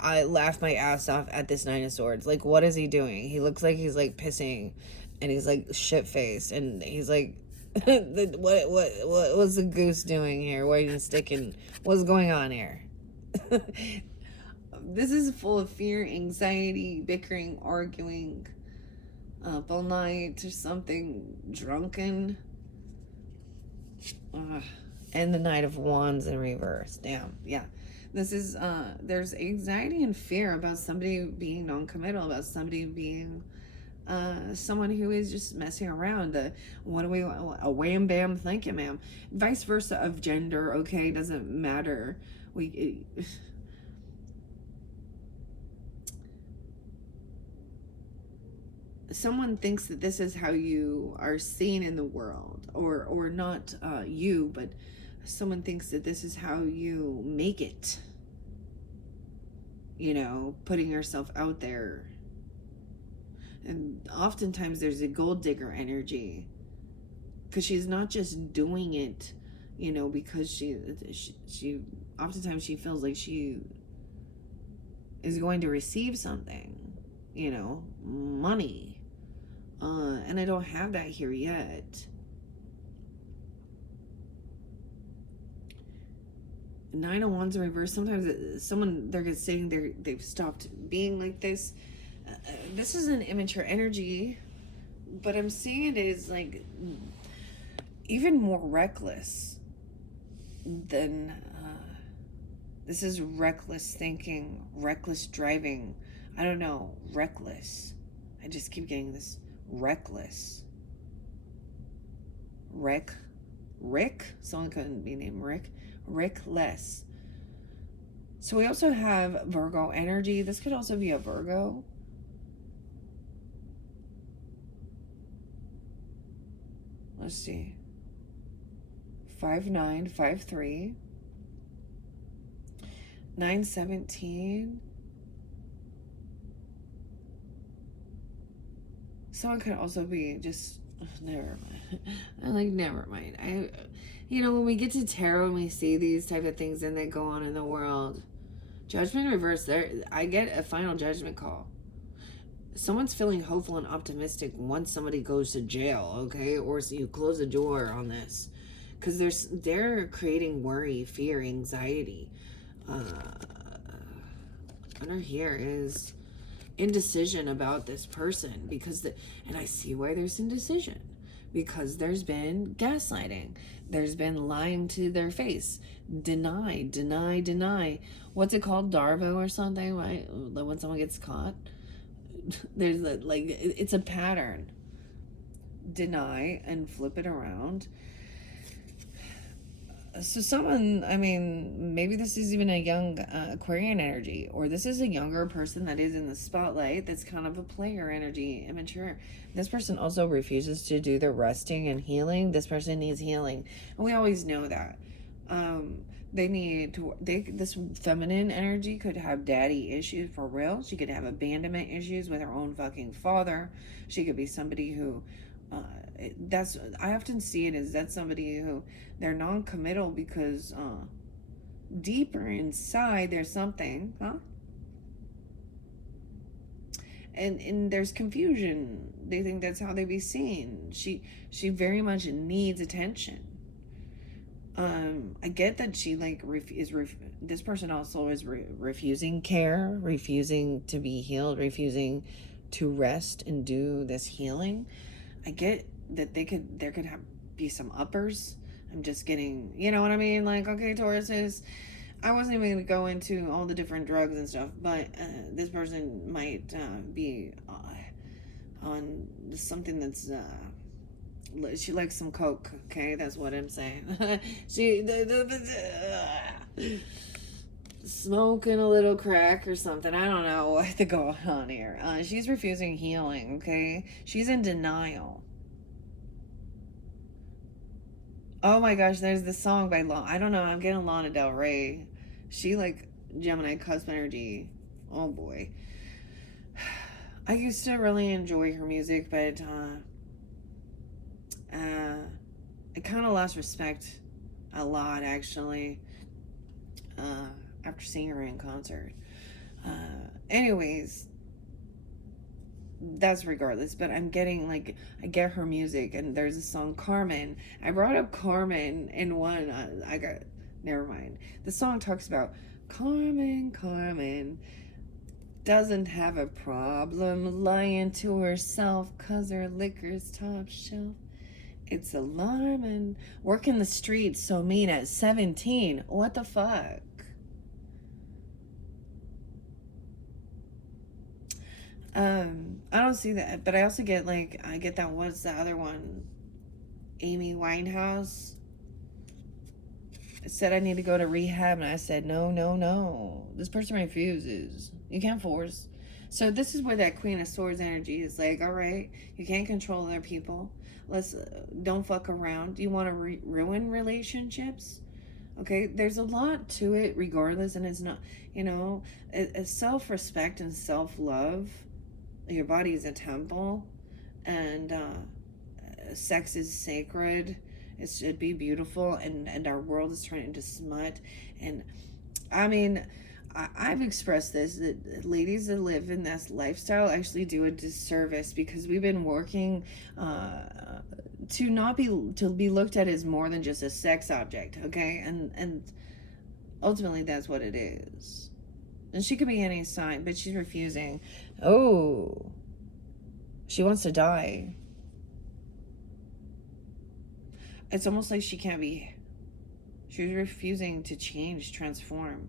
I laughed my ass off at this Nine of Swords. Like, what is he doing? He looks like he's like pissing, and he's like shit faced, and he's like, what was the goose doing here? Why are you sticking? What's going on here? This is full of fear, anxiety, bickering, arguing, up all night or something, drunken. And the Knight of Wands in reverse. Damn, yeah. This is, there's anxiety and fear about somebody being non-committal, about somebody being someone who is just messing around. What do we want? A wham bam, thank you, ma'am. Vice versa of gender, okay, doesn't matter. Someone thinks that this is how you are seen in the world, or not you, but someone thinks that this is how you make it, putting yourself out there. And oftentimes there's a gold digger energy, because she's not just doing it, because she oftentimes she feels like she is going to receive something, money. And I don't have that here yet. Nine of Wands in reverse. Sometimes they're saying they've stopped being like this. This is an immature energy, but I'm seeing it as like even more reckless than this is reckless thinking, reckless driving. I don't know, reckless. I just keep getting this reckless. Rick? Someone couldn't be named Rick. Rickless. So we also have Virgo energy. This could also be a Virgo. Let's see. 5-9, 5-3. 9-17. Someone could also be just never mind. Never mind. When we get to tarot and we see these type of things and they go on in the world, Judgment reverse, I get a final judgment call. Someone's feeling hopeful and optimistic once somebody goes to jail, okay? Or so you close the door on this. Because they're creating worry, fear, anxiety. Under here is indecision about this person. And I see why there's indecision. Because there's been gaslighting. There's been lying to their face. Deny. What's it called? Darvo or something, right? When someone gets caught. There's it's a pattern. Deny and flip it around. So someone, maybe this is even a young Aquarian energy, or this is a younger person that is in the spotlight that's kind of a player energy, immature. This person also refuses to do the resting and healing. This person needs healing. And we always know that. This feminine energy could have daddy issues for real. She could have abandonment issues with her own fucking father. She could be somebody who, I often see it as that's somebody who they're non-committal because deeper inside there's something, and there's confusion. They think that's how they be seen. She very much needs attention. I get that she this person also is refusing care, refusing to be healed, refusing to rest and do this healing. I get that there could be some uppers. I'm just getting, you know what I mean? Okay, Tauruses, I wasn't even going to go into all the different drugs and stuff, but this person might be on something that's she likes some coke. Okay, that's what I'm saying. She smoking a little crack or something. I don't know what's going on here. She's refusing healing. Okay, she's in denial. Oh my gosh, there's this song by I don't know, I'm getting Lana Del Rey. She Gemini cusp energy. Oh boy. I used to really enjoy her music, but I kind of lost respect a lot, actually, after seeing her in concert. Anyways, that's regardless, but I'm getting I get her music, and there's a song Carmen. I brought up Carmen in one. Never mind. The song talks about Carmen doesn't have a problem lying to herself 'cause her liquor's top shelf. It's alarming. Working the streets so mean at 17. What the fuck? I don't see that, but I also get I get that. What's the other one? Amy Winehouse said I need to go to rehab, and I said no. This person refuses. You can't force. So this is where that Queen of Swords energy is all right, you can't control other people. Let's don't fuck around. You want to ruin relationships? Okay, there's a lot to it regardless, and it's not, self-respect and self-love Your body is a temple, and sex is sacred. It should be beautiful, and our world is turning into smut. And I mean, I've expressed this, that ladies that live in this lifestyle actually do a disservice, because we've been working to not be to be looked at as more than just a sex object, okay? And ultimately that's what it is. And she could be any sign, but she's refusing. Oh, she wants to die. It's almost like she can't be. She's refusing to change, transform.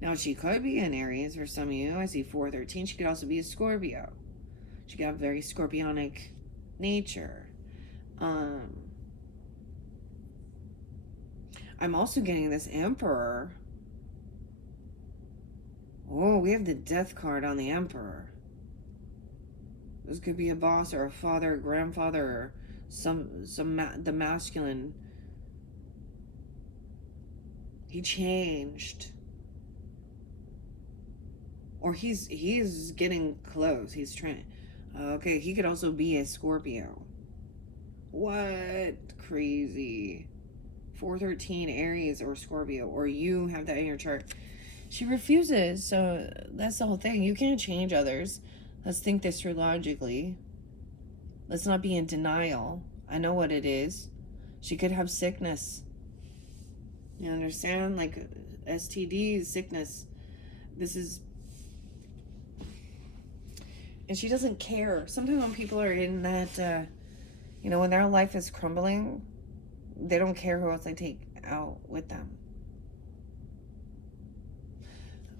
Now, she could be an Aries for some of you. I see 413. She could also be a Scorpio. She could have very scorpionic nature. I'm also getting this Emperor. Oh, we have the Death card on the Emperor. This could be a boss or a father, a grandfather, or the masculine. He changed, or he's getting close. He's trying. Okay, he could also be a Scorpio. What crazy? 413 Aries or Scorpio, or you have that in your chart. She refuses, so that's the whole thing. You can't change others. Let's think this through logically. Let's not be in denial. I know what it is. She could have sickness. You understand? Like STDs, sickness. This is... And she doesn't care. Sometimes when people are in that, when their life is crumbling, they don't care who else they take out with them.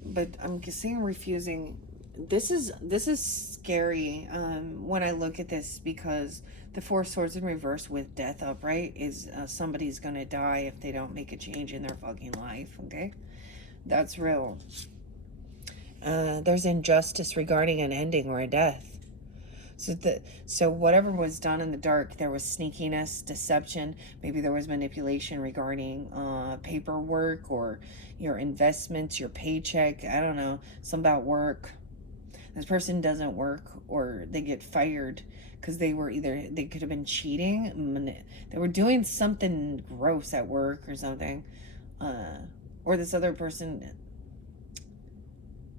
But I'm seeing refusing. This is scary when I look at this, because the Four Swords in reverse with Death upright is somebody's gonna die if they don't make a change in their fucking life. Okay, that's real. There's injustice regarding an ending or a death. So whatever was done in the dark, there was sneakiness, deception. Maybe there was manipulation regarding paperwork or your investments, your paycheck. I don't know, some about work. This person doesn't work, or they get fired because they could have been cheating. They were doing something gross at work or something. Or this other person,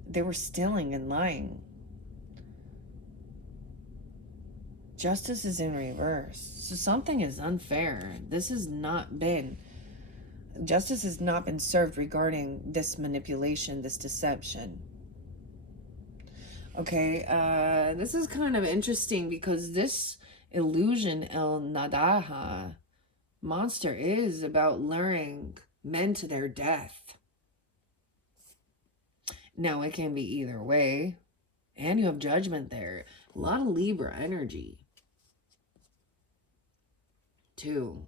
they were stealing and lying. Justice is in reverse. So something is unfair. Justice has not been served regarding this manipulation, this deception. Okay, this is kind of interesting, because this illusion, El Nadaha monster, is about luring men to their death. Now, it can be either way. And you have Judgment there. A lot of Libra energy, too.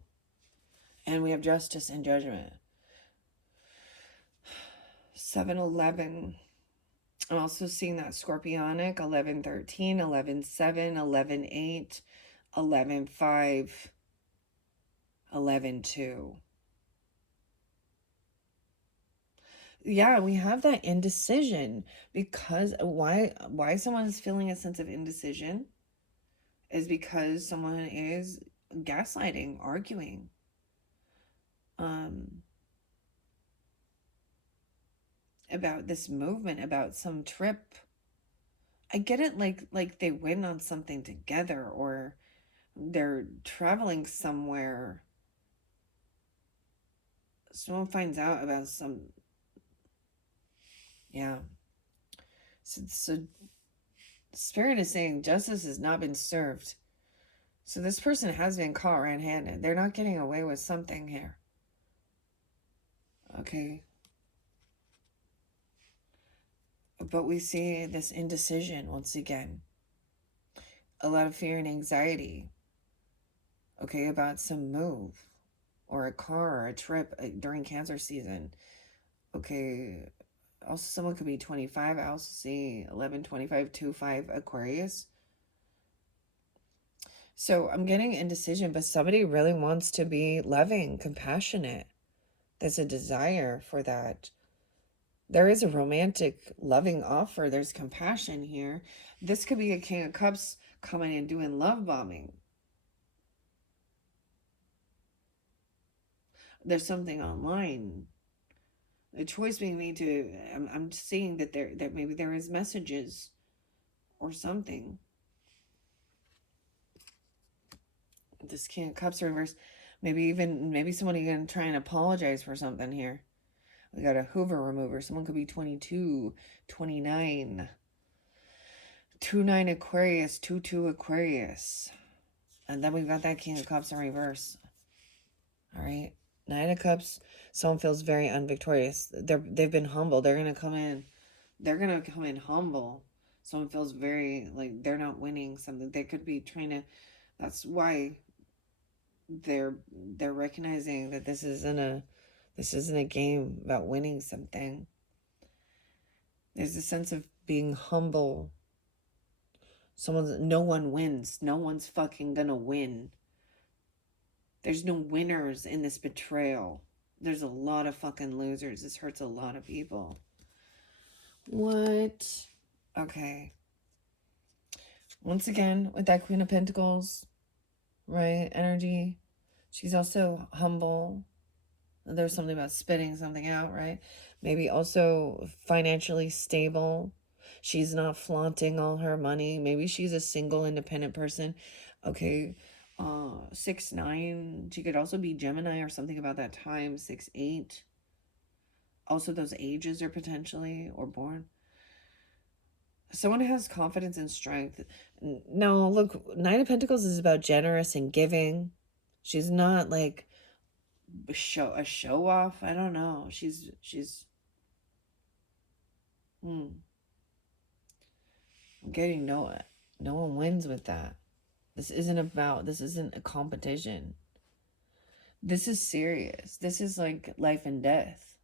And we have Justice and Judgment. 7-11. I'm also seeing that Scorpionic. 11-13, 11-7, 11-8, 11-5, 11-2. Yeah, we have that indecision, because why someone's feeling a sense of indecision is because someone is gaslighting, arguing. About this movement, about some trip. I get it, like they went on something together, or they're traveling somewhere. Someone finds out about some... Yeah. So Spirit is saying justice has not been served. So this person has been caught red-handed. They're not getting away with something here. Okay. But we see this indecision once again. A lot of fear and anxiety. Okay, about some move, or a car, or a trip during Cancer season. Okay, also someone could be 25. I also see 11, 25, 25 Aquarius. So I'm getting indecision, but somebody really wants to be loving, compassionate. There's a desire for that. There is a romantic, loving offer. There's compassion here. This could be a King of Cups coming and doing love bombing. There's something online. A choice being made to. I'm seeing that that maybe there is messages or something. This King of Cups reverse. Maybe somebody gonna try and apologize for something here. We got a Hoover remover. Someone could be 22, 29. 2-9 Aquarius, 2-2 Aquarius. And then we've got that King of Cups in reverse. All right. 9 of Cups. Someone feels very unvictorious. They've been humble. They're gonna come in. They're gonna come in humble. Someone feels very like they're not winning something. They could be trying to. That's why they're recognizing that this isn't a game about winning something. There's a sense of being humble. No one wins. No one's fucking gonna win. There's no winners in this betrayal. There's a lot of fucking losers. This hurts a lot of people. What? Okay. Once again, with that Queen of Pentacles, right? Energy. She's also humble. There's something about spitting something out, right? Maybe also financially stable. She's not flaunting all her money. Maybe she's a single independent person. Okay. 6-9. She could also be Gemini or something about that time. 6-8. Also, those ages are potentially or born. Someone has confidence and strength. No, look, 9 of Pentacles is about generous and giving. She's not like a show off. I don't know. She's I'm getting no one wins with that. This isn't a competition. This is serious. This is like life and death.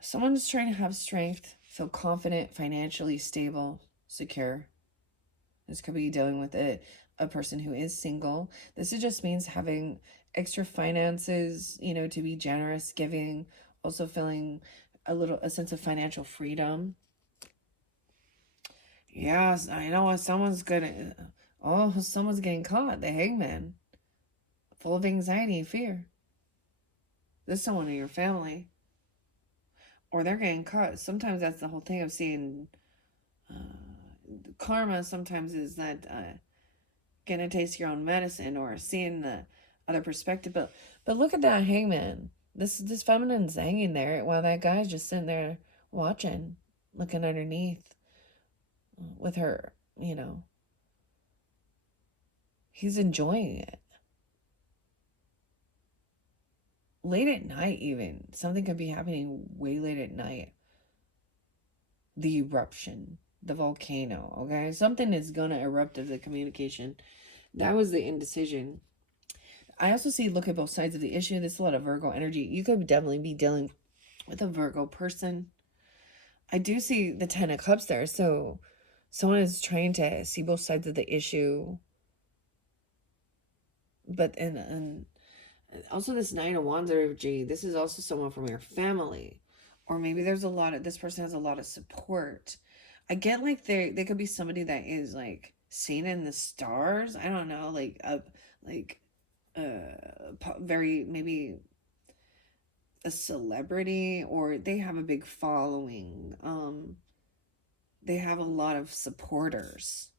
Someone's trying to have strength, feel confident, financially stable, secure. This could be dealing with a person who is single. This just means having extra finances, to be generous, giving, also feeling a sense of financial freedom. Yes, I know someone's getting caught. The Hangman. Full of anxiety and fear. This is someone in your family. Or they're getting caught. Sometimes that's the whole thing of seeing karma sometimes is that getting a taste of your own medicine or seeing the other perspective. But look at that Hangman. This feminine's hanging there while that guy's just sitting there watching, looking underneath with her, He's enjoying it. Late at night even. Something could be happening way late at night. The eruption. The volcano, okay? Something is gonna erupt of the communication. That was the indecision. I also see, look at both sides of the issue. There's a lot of Virgo energy. You could definitely be dealing with a Virgo person. I do see the 10 of Cups there. So someone is trying to see both sides of the issue. But, and also this 9 of Wands energy, this is also someone from your family. Or maybe this person has a lot of support. I get like they could be somebody that is like seen in the stars. I don't know, very maybe a celebrity, or they have a big following. They have a lot of supporters.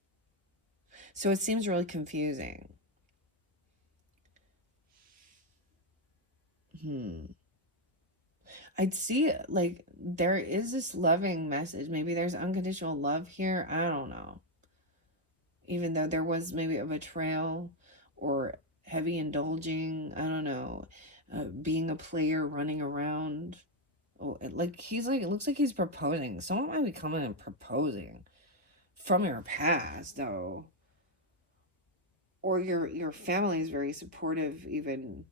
So it seems really confusing. I'd see like there is this loving message. Maybe there's unconditional love here. I don't know. Even though there was maybe a betrayal or heavy indulging, I don't know, being a player, running around. Oh, it looks like he's proposing. Someone might be coming and proposing from your past, though. Or your family is very supportive. Even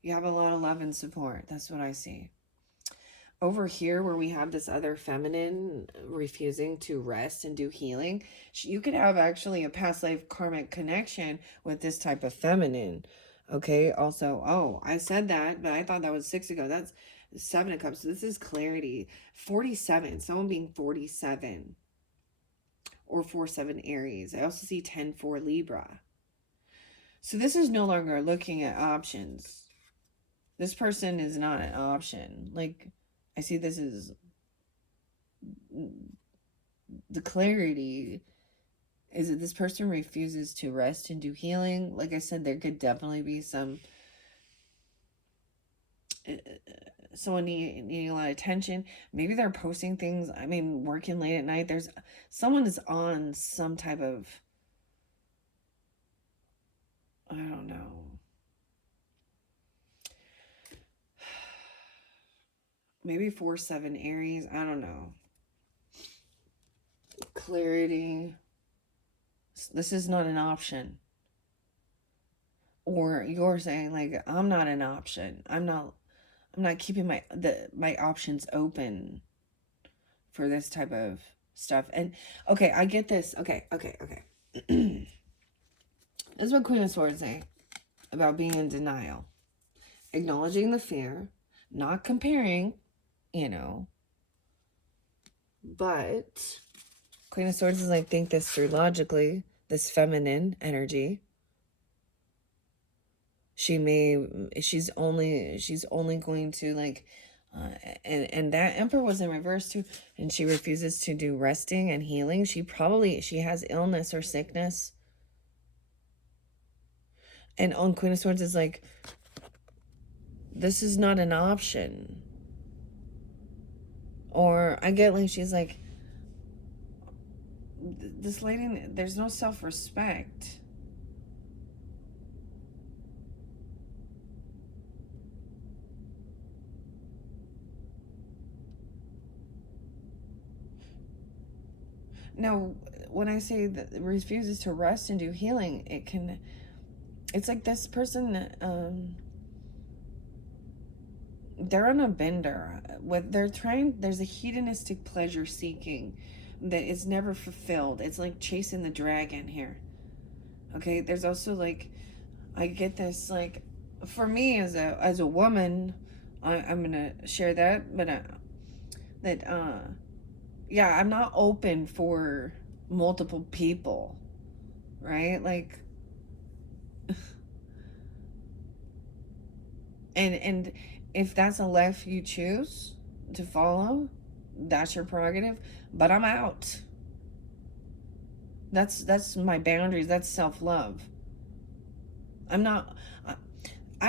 you have a lot of love and support. That's what I see. over here where we have this other feminine refusing to rest and do healing, you could have actually a past life karmic connection with this type of feminine. Okay, also, oh, I said that, but I thought that was 6 ago. That's 7 of Cups. So this is clarity. 47, someone being 47 or 4-7 Aries. I also see 10-4 Libra. So this is no longer looking at options. This person is not an option. Like, I see this is the clarity is that this person refuses to rest and do healing. Like I said, there could definitely be some someone needing a lot of attention. Maybe they're posting things. I mean, working late at night. There's someone is on some type of, I don't know. Maybe 4-7 Aries. I don't know. Clarity. This is not an option. Or you're saying like, I'm not an option. I'm not keeping my options open for this type of stuff. And okay, I get this. Okay. This is what Queen of Swords say about being in denial. Acknowledging the fear, not comparing, but Queen of Swords is like, think this through logically, this feminine energy. She's only going to like, and that Emperor was in reverse too, and she refuses to do resting and healing. She has illness or sickness. And on Queen of Swords is like, this is not an option. Or I get like, she's like, this lady, there's no self-respect. Now, when I say that refuses to rest and do healing, it's like this person, they're on a bender. There's a hedonistic pleasure seeking that is never fulfilled. It's like chasing the dragon here. Okay, there's also like, I get this, like, for me as a woman, I'm gonna share that, but yeah, I'm not open for multiple people, right? Like, and if that's a life you choose to follow, that's your prerogative, but I'm out. That's my boundaries. That's self-love. I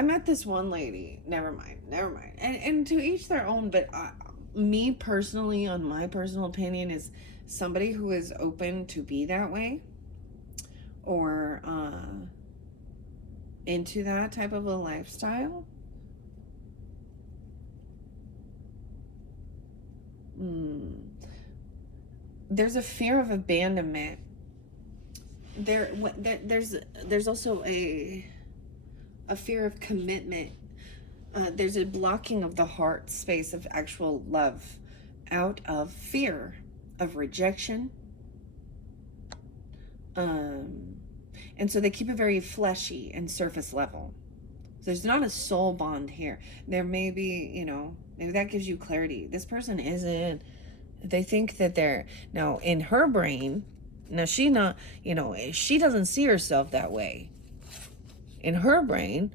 met this one lady. Never mind. And to each their own. But me personally, on my personal opinion, is somebody who is open to be that way, or into that type of a lifestyle. There's a fear of abandonment. There's also a fear of commitment. There's a blocking of the heart space of actual love out of fear of rejection. And so they keep it very fleshy and surface level. So there's not a soul bond here. There may be, maybe that gives you clarity. This person isn't, they think that they're, now in her brain, now she not, she doesn't see herself that way. In her brain,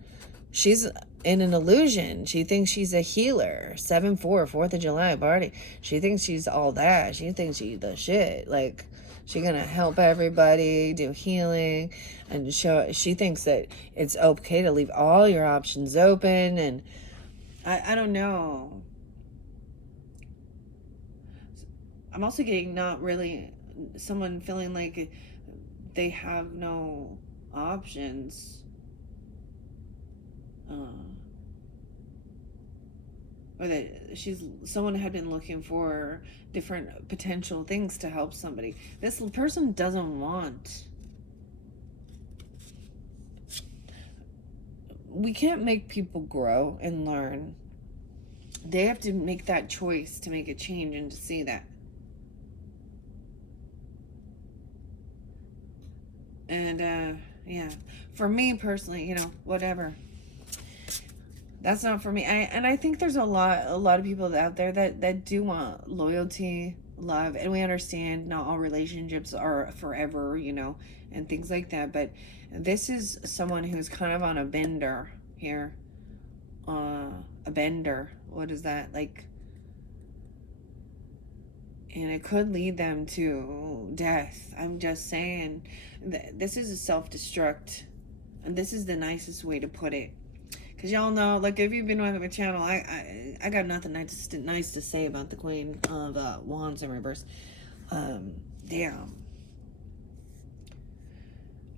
she's in an illusion. She thinks she's a healer. 7-4, 4th of July party. She thinks she's all that. She thinks she's the shit. Like, she's gonna help everybody, do healing, and she thinks that it's okay to leave all your options open. And I don't know. I'm also getting not really someone feeling like they have no options. Or that someone had been looking for different potential things to help somebody. This person doesn't want. We can't make people grow and learn They have to make that choice to make a change and to see that. And yeah, for me personally, whatever. That's not for me. I think there's a lot of people out there that do want loyalty, love, and we understand not all relationships are forever, and things like that. But this is someone who's kind of on a bender here. A bender. What is that like? And it could lead them to death. I'm just saying, this is a self-destruct, and this is the nicest way to put it. Because y'all know, like, if you've been on my channel, I got nothing nice to say about the Queen of Wands in reverse. Damn.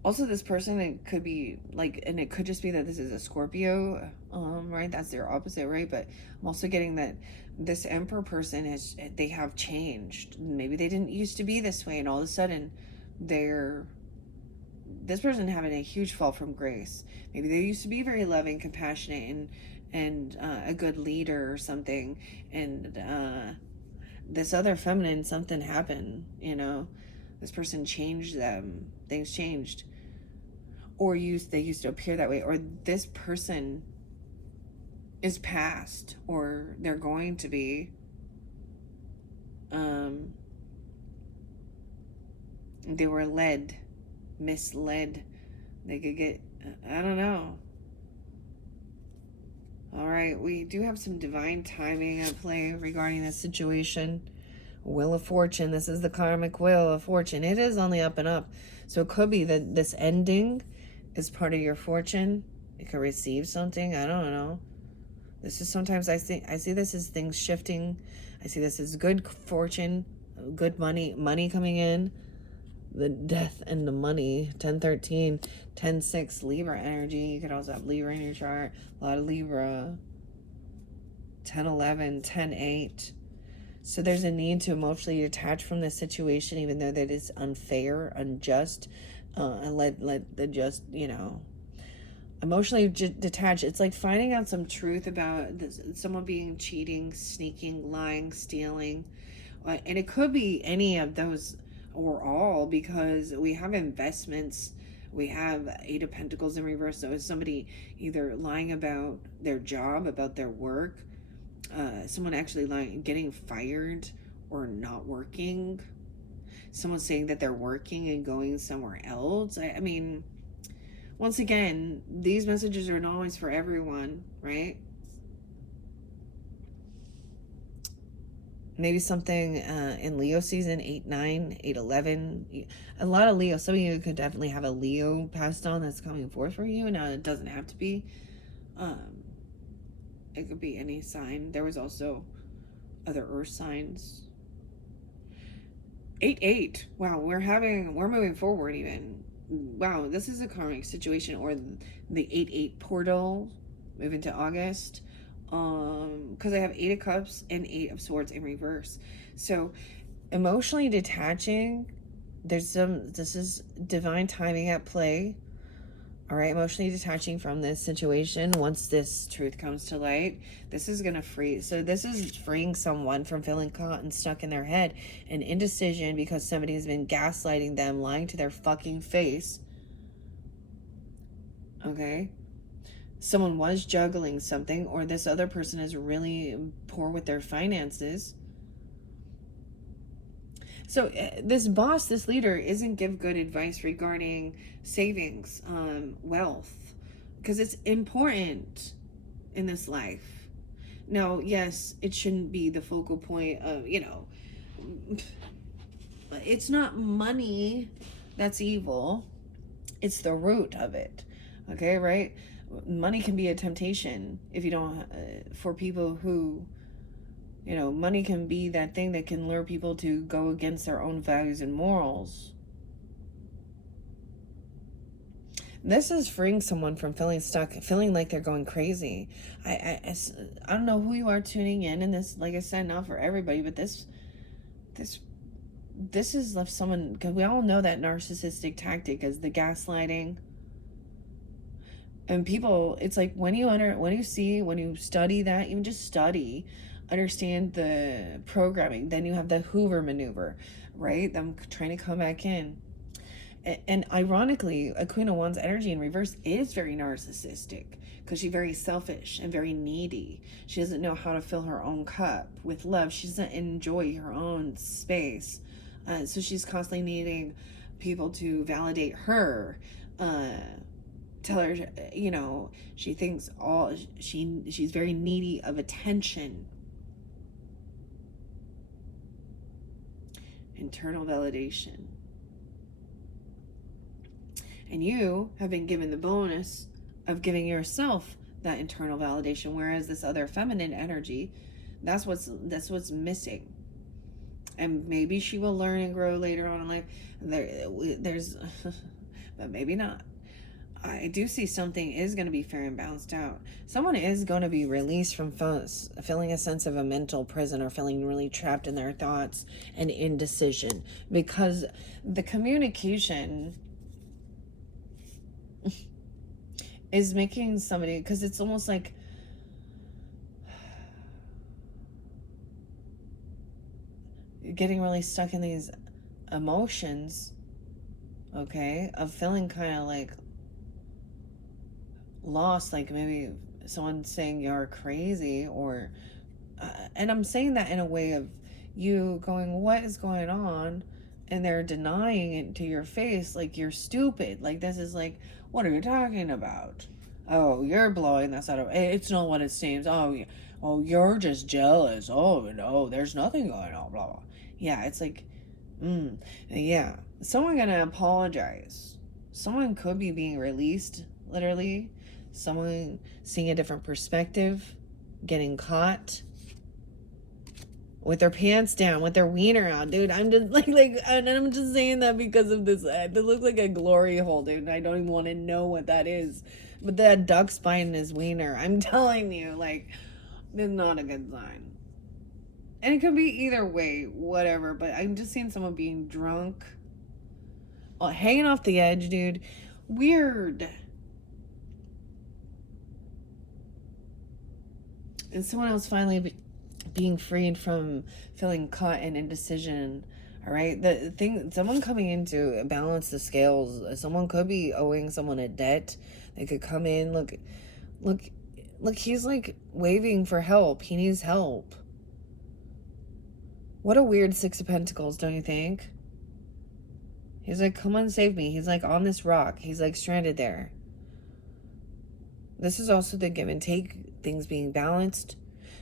Also, this person, it could be, like, and it could just be that this is a Scorpio, right? That's their opposite, right? But I'm also getting that this Emperor person they have changed. Maybe they didn't used to be this way, and all of a sudden, this person having a huge fall from grace. Maybe they used to be very loving, compassionate, and a good leader or something, and this other feminine, something happened, this person changed them, things changed, or they used to appear that way, or this person is past, or they're going to be. They were misled. They could get, I don't know. All right, we do have some divine timing at play regarding this situation. Wheel of Fortune. This is the karmic Wheel of Fortune. It is on the up and up. So it could be that this ending is part of your fortune. You could receive something. I don't know. This is sometimes I see this as things shifting. I see this as good fortune, good money coming in. The death and the money. 10-13, 10-6 Libra energy. You could also have Libra in your chart. A lot of Libra. 10-11, 10-8. So there's a need to emotionally detach from this situation, even though that is unfair, unjust, and let the just, emotionally detach. It's like finding out some truth about someone being cheating, sneaking, lying, stealing, and it could be any of those or all, because we have investments. We have Eight of Pentacles in reverse. So is somebody either lying about their job, about their work, someone actually lying, getting fired or not working, someone saying that they're working and going somewhere else. I mean, once again, these messages are not always for everyone, right? Maybe something in Leo season, 8-9, 8-11. A lot of Leo. Some of you could definitely have a Leo passed on that's coming forth for you. Now, it doesn't have to be. It could be any sign. There was also other earth signs. 8-8. Wow, we're moving forward even. Wow, this is a karmic situation, or the 8-8 portal moving to August. Because I have 8 of Cups and 8 of Swords in reverse. So emotionally detaching, this is divine timing at play. All right, emotionally detaching from this situation. Once this truth comes to light, this is gonna free. So this is freeing someone from feeling caught and stuck in their head and indecision because somebody has been gaslighting them, lying to their fucking face. Okay, someone was juggling something, or this other person is really poor with their finances. So this boss, this leader, isn't give good advice regarding savings, wealth, because it's important in this life. Now, yes, it shouldn't be the focal point of, it's not money that's evil. It's the root of it. Okay, right? Money can be a temptation if you don't, for people who, money can be that thing that can lure people to go against their own values and morals. This is freeing someone from feeling stuck, feeling like they're going crazy. I don't know who you are tuning in, and this, like I said, not for everybody, but this has left someone, because we all know that narcissistic tactic is the gaslighting. And people, it's like when you study that, even just study, understand the programming, then you have the Hoover maneuver, right? Them trying to come back in. And ironically, a Queen of Wands energy in reverse is very narcissistic because she's very selfish and very needy. She doesn't know how to fill her own cup with love. She doesn't enjoy her own space. So she's constantly needing people to validate her. Tell her, she thinks she's very needy of attention. Internal validation. And you have been given the bonus of giving yourself that internal validation, whereas this other feminine energy, that's what's missing. And maybe she will learn and grow later on in life. There's but maybe not. I do see something is going to be fair and balanced out. Someone is going to be released from feeling a sense of a mental prison or feeling really trapped in their thoughts and indecision, because the communication is making somebody, because it's almost like getting really stuck in these emotions, okay, of feeling kind of like lost, like maybe someone saying you're crazy, or and I'm saying that in a way of you going, what is going on, and they're denying it to your face, like you're stupid, like this is like, what are you talking about? Oh, you're blowing this out of, it's not what it seems. Oh, you're just jealous. Oh no, there's nothing going on, blah blah. Yeah, it's like, yeah, someone gonna apologize. Someone could be being released, literally. Someone seeing a different perspective, getting caught with their pants down, with their wiener out, dude. I'm just and I'm just saying that because of this. It looks like a glory hole, dude. And I don't even want to know what that is. But that duck spine in his wiener, I'm telling you, like, it's not a good sign. And it could be either way, whatever. But I'm just seeing someone being drunk, hanging off the edge, dude. Weird. And someone else finally being freed from feeling caught in indecision. All right, the thing, someone coming in to balance the scales. Someone could be owing someone a debt. They could come in, look. He's like waving for help. He needs help. What a weird Six of Pentacles, don't you think? He's like, come on, save me. He's like on this rock. He's like stranded there. This is also the give and take, things being balanced.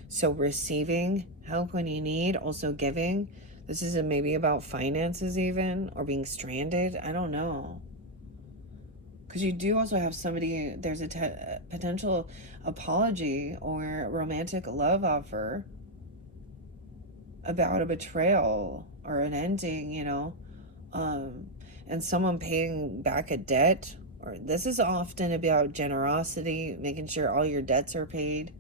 So receiving help when you need, also giving. This is maybe about finances even, or being stranded. I don't know. Because you do also have somebody, there's a potential apology or romantic love offer about a betrayal or an ending, and someone paying back a debt. Or this is often about generosity, making sure all your debts are paid.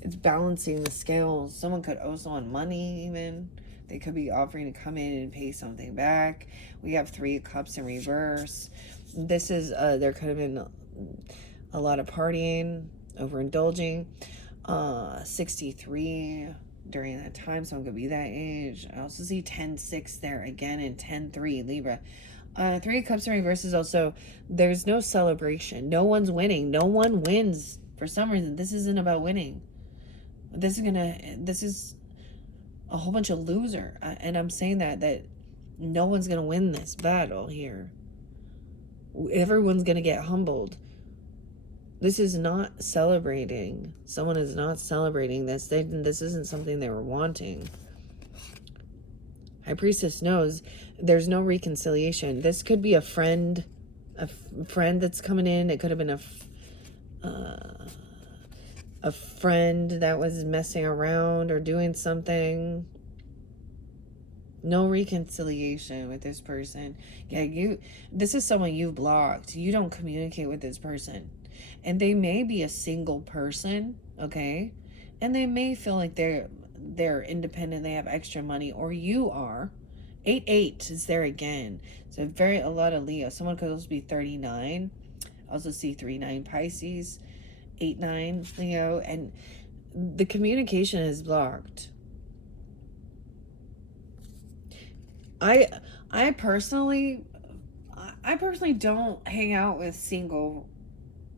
It's balancing the scales. Someone could owe someone money even. They could be offering to come in and pay something back. We have Three of Cups in reverse. This is, there could have been a lot of partying, overindulging. 63 during that time. Someone could be that age. I also see 10-6 there again, and 10-3 Libra. Three of Cups in reverse is also, there's no celebration. No one's winning. No one wins for some reason. This isn't about winning. This is a whole bunch of loser. And I'm saying that no one's going to win this battle here. Everyone's going to get humbled. This is not celebrating. Someone is not celebrating this. This isn't something they were wanting. High Priestess knows there's no reconciliation. This could be a friend that's coming in. It could have been a friend that was messing around or doing something. No reconciliation with this person. Yeah, this is someone you've blocked. You don't communicate with this person. And they may be a single person, okay? And they may feel like they're independent, they have extra money, or you are. 8-8 is there again. So a lot of Leo. Someone could also be 39. Also see 3-9 Pisces, 8-9 Leo, and the communication is blocked. I I personally I personally don't hang out with single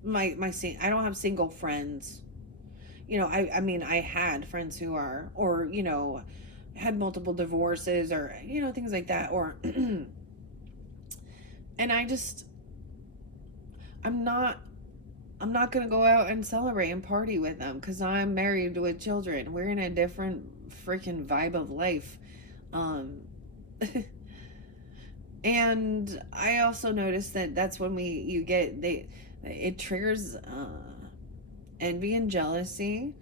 I don't have single friends. I mean, I had friends who are, or had multiple divorces, or things like that, or and I'm not I'm not gonna go out and celebrate and party with them because I'm married with children. We're in a different freaking vibe of life. Um, and I also noticed that that's when you get it triggers envy and jealousy,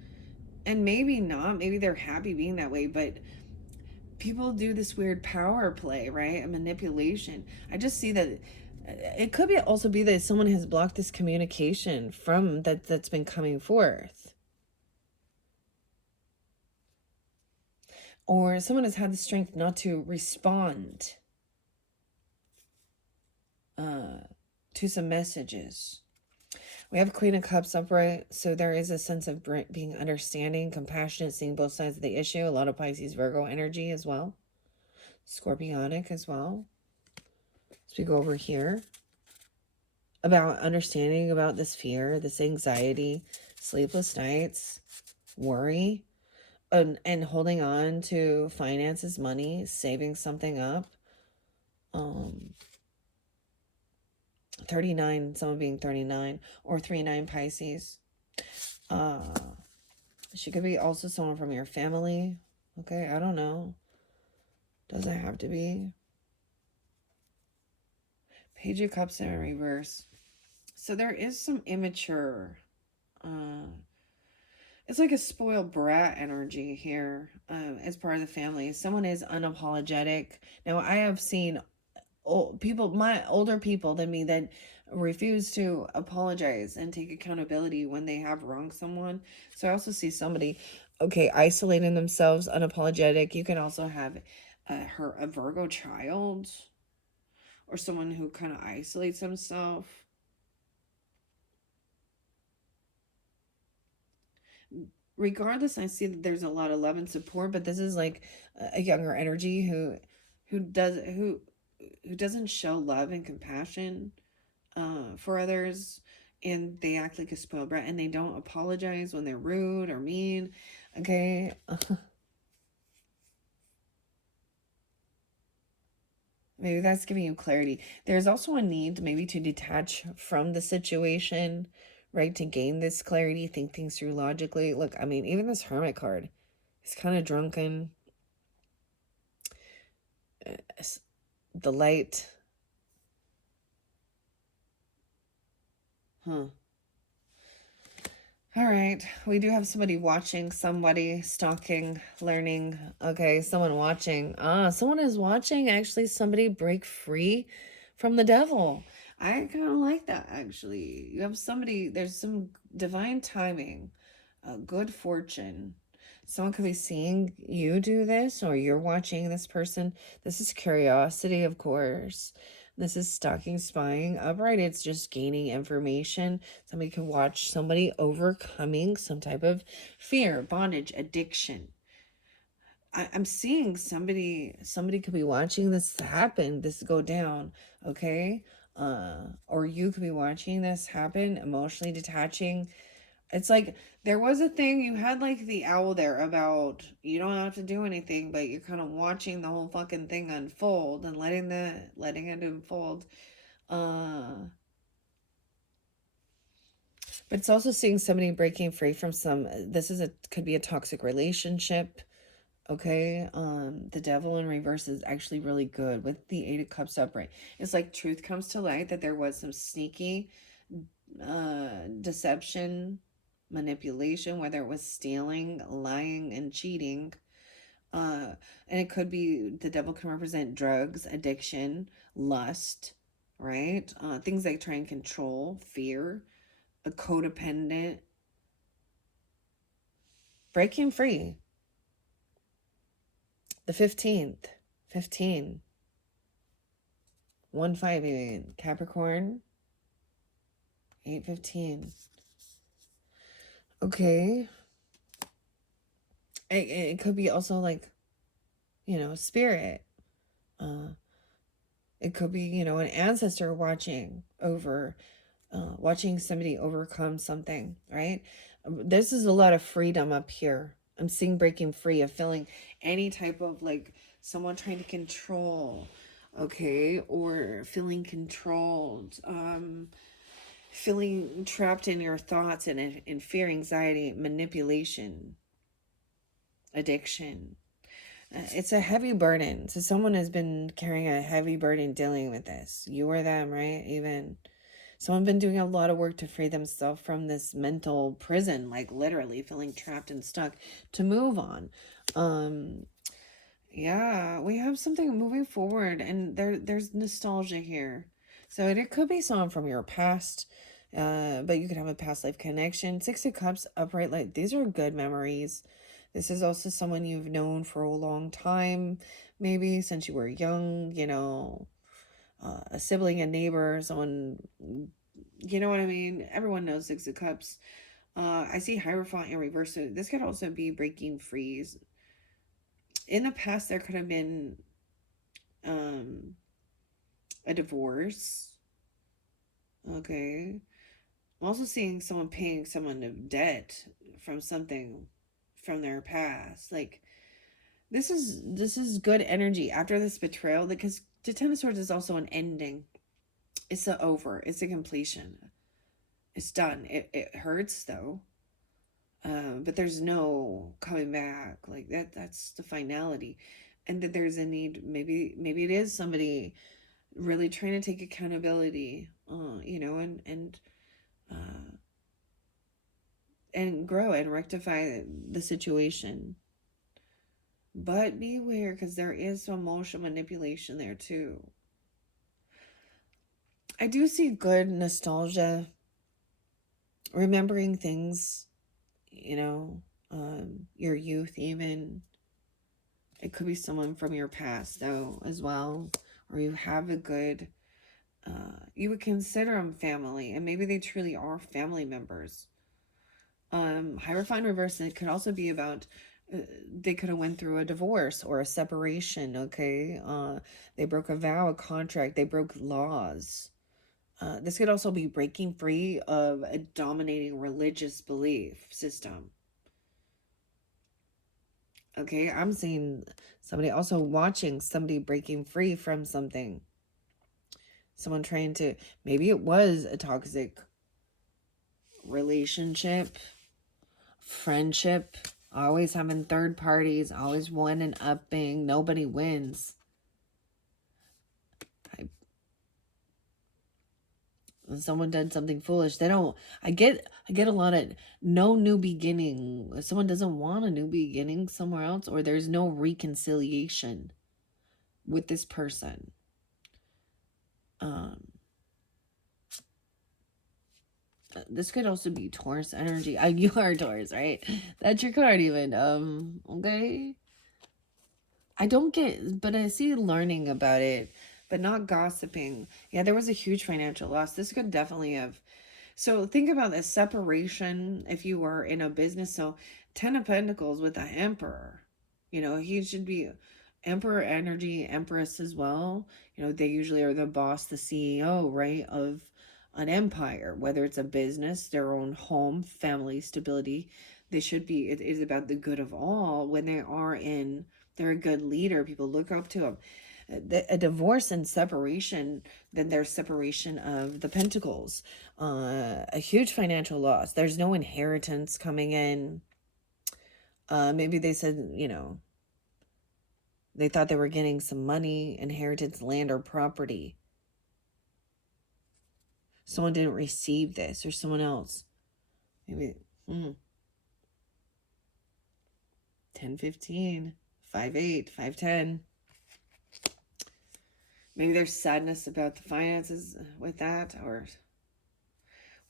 and maybe not. Maybe they're happy being that way, but people do this weird power play, right? And manipulation. I just see that it could also be that someone has blocked this communication from that's been coming forth, or someone has had the strength not to respond uh, to some messages. We have Queen of Cups upright, so there is a sense of being understanding, compassionate, seeing both sides of the issue. A lot of Pisces, Virgo energy as well. Scorpionic as well. So we go over here about understanding about this fear, this anxiety, sleepless nights, worry, and holding on to finances, money, saving something up. 39, someone being 39, or 3-9 Pisces. She could be also someone from your family. Okay, I don't know. Doesn't have to be. Page of Cups in reverse. So there is some immature, it's like a spoiled brat energy here as part of the family. Someone is unapologetic. Now, I have seen older people than me that refuse to apologize and take accountability when they have wronged someone. So I also see somebody, okay, isolating themselves, unapologetic. You can also have a Virgo child, or someone who kind of isolates themselves. Regardless, I see that there's a lot of love and support, but this is like a younger energy who doesn't show love and compassion for others, and they act like a spoiled brat, and they don't apologize when they're rude or mean. Okay. Maybe that's giving you clarity. There's also a need maybe to detach from the situation, right? To gain this clarity, think things through logically. Look, I mean, even this Hermit card is kind of drunken. The light. Huh. All right. We do have somebody watching, somebody stalking, learning. Okay, someone watching. Someone is watching actually somebody break free from the devil. I kind of like that actually. You have somebody, there's some divine timing, good fortune. Someone could be seeing you do this, or you're watching this person. This is curiosity, of course. This is stalking, spying. Upright, it's just gaining information. Somebody can watch somebody overcoming some type of fear, bondage, addiction. I'm seeing somebody could be watching this happen, this go down, okay? Or you could be watching this happen, emotionally detaching. It's like there was a thing, you had like the owl there about you don't have to do anything, but you're kind of watching the whole fucking thing unfold and letting it unfold. But it's also seeing somebody breaking free from could be a toxic relationship. Okay. The devil in reverse is actually really good with the 8 of Cups upright. It's like truth comes to light that there was some sneaky deception, manipulation, whether it was stealing, lying, and cheating. And it could be, the devil can represent drugs, addiction, lust, right? Things like try and control, fear, a codependent, breaking free. The 15th, 15, 1-5 even, Capricorn. 8:15. Okay. It could be also like, spirit. Uh, it could be, an ancestor watching somebody overcome something, right? This is a lot of freedom up here. I'm seeing breaking free of feeling any type of like someone trying to control, okay, or feeling controlled, feeling trapped in your thoughts and in fear, anxiety, manipulation, addiction. It's a heavy burden. So someone has been carrying a heavy burden dealing with this. You or them, right? Even someone been doing a lot of work to free themselves from this mental prison, like literally feeling trapped and stuck to move on. Yeah, we have something moving forward, and there's nostalgia here. So it could be someone from your past, but you could have a past life connection. Six of Cups, upright light. These are good memories. This is also someone you've known for a long time, maybe since you were young, a sibling, a neighbor, someone, you know what I mean? Everyone knows Six of Cups. I see Hierophant in reverse. So this could also be breaking freeze. In the past, there could have been um, a divorce. Okay. I'm also seeing someone paying someone a debt from something from their past. Like this is good energy after this betrayal, because the Ten of Swords is also an ending. It's a over. It's a completion. It's done. It hurts though. But there's no coming back. Like that's the finality. And that there's a need, maybe it is somebody really trying to take accountability, uh, and grow and rectify the situation. But beware, because there is some emotional manipulation there too. I do see good nostalgia, remembering things, your youth even. It could be someone from your past though as well, or you have a good, you would consider them family, and maybe they truly are family members. Hierophant reverse, it could also be about they could have went through a divorce or a separation. Okay, they broke a vow, a contract, they broke laws. This could also be breaking free of a dominating religious belief system. Okay, I'm seeing somebody also watching somebody breaking free from something. Someone trying to, maybe it was a toxic relationship, friendship, always having third parties, always one and upping, nobody wins. When someone did something foolish, they don't, I get a lot of no new beginning. If someone doesn't want a new beginning somewhere else, or there's no reconciliation with this person. Um this could also be Taurus energy. You are Taurus, right? That's your card even. Okay. I don't get, but I see learning about it, but not gossiping. Yeah, there was a huge financial loss. This could definitely have. So think about the separation if you were in a business. So Ten of Pentacles with the Emperor. He should be Emperor energy, Empress as well. They usually are the boss, the CEO, right, of an empire, whether it's a business, their own home, family, stability. They should be, it is about the good of all. When they're a good leader, people look up to them. A divorce and separation, then there's separation of the pentacles, a huge financial loss. There's no inheritance coming in. Maybe they said, they thought they were getting some money, inheritance, land, or property. Someone didn't receive this, or someone else. Maybe 10, 15, 5, 8, 5, 10. Maybe there's sadness about the finances with that, or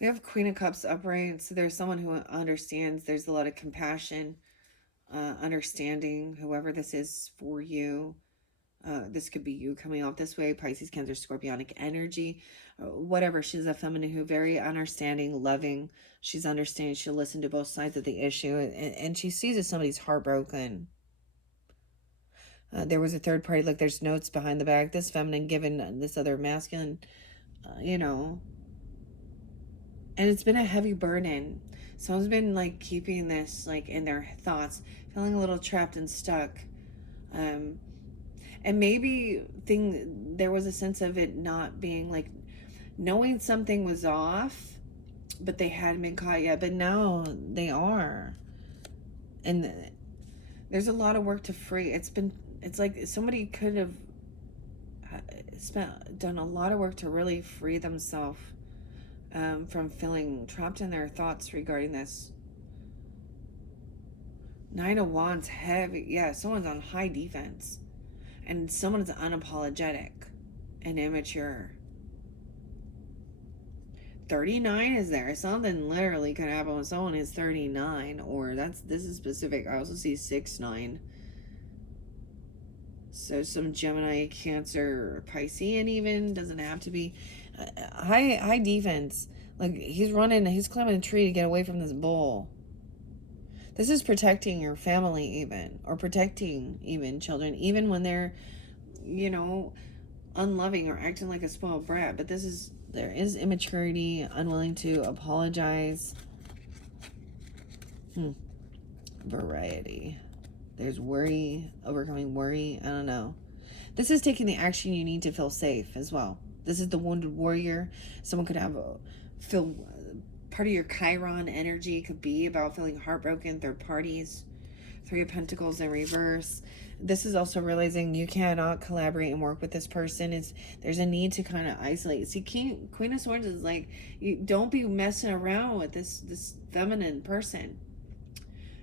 we have Queen of Cups upright. So there's someone who understands. There's a lot of compassion, understanding, whoever this is for you. This could be you coming off this way, Pisces, Cancer, Scorpionic energy, whatever. She's a feminine who very understanding, loving. She's understanding. She'll listen to both sides of the issue, and she sees if somebody's heartbroken. There was a third party. Like there's notes behind the back. This feminine given this other masculine, you know, and it's been a heavy burden. Someone's been like keeping this like in their thoughts, feeling a little trapped and stuck. Um, and maybe there was a sense of it not being like knowing something was off, but they hadn't been caught yet. But now they are, and there's a lot of work to free. It's like somebody could have done a lot of work to really free themselves from feeling trapped in their thoughts regarding this. Nine of Wands, heavy. Yeah, someone's on high defense. And someone's unapologetic and immature. 39 is there. Something literally could happen when someone is 39. Or this is specific. I also see 6-9. So some Gemini, Cancer, Piscean even. Doesn't have to be. High defense. Like he's climbing a tree to get away from this bull. This is protecting your family even, or protecting even children, even when they're, unloving or acting like a spoiled brat. But there is immaturity, unwilling to apologize. Variety. There's worry, overcoming worry. I don't know. This is taking the action you need to feel safe as well. This is the wounded warrior. Someone could feel part of your Chiron energy could be about feeling heartbroken, third parties. 3 of Pentacles in reverse. This is also realizing you cannot collaborate and work with this person. There's a need to kind of isolate. See, Queen of Swords is like, you don't be messing around with this feminine person.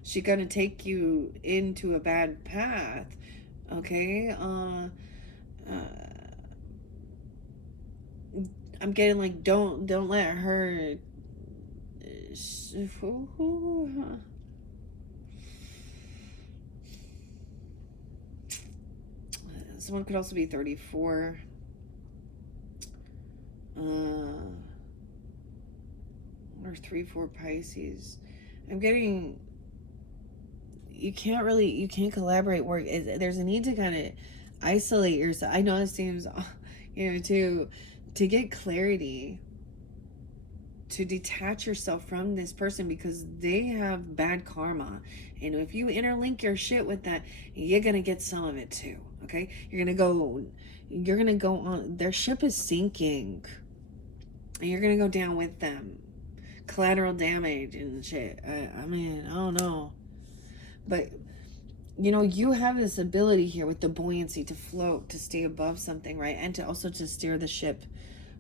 She's gonna take you into a bad path. Okay. I'm getting like, don't let her. Someone could also be 34. Or 3-4 Pisces. I'm getting, you can't collaborate, work. There's a need to kind of isolate yourself. I know it seems, to get clarity, to detach yourself from this person because they have bad karma. And if you interlink your shit with that, you're going to get some of it too. Okay? You're going to go on. Their ship is sinking. And you're going to go down with them. Collateral damage and shit. I mean, I don't know. But, you have this ability here with the buoyancy to float, to stay above something, right? And to also to steer the ship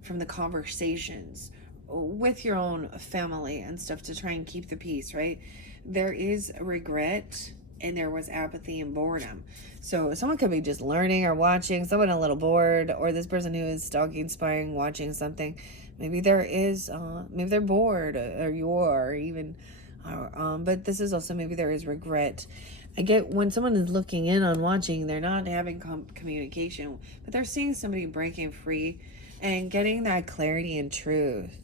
from the conversations with your own family and stuff to try and keep the peace, right? There is regret and there was apathy and boredom. So someone could be just learning or watching, someone a little bored, or this person who is stalking, spying, watching something. Maybe maybe they're bored, or you are, or even, but this is also maybe there is regret. I get when someone is looking in on watching, they're not having communication, but they're seeing somebody breaking free and getting that clarity and truth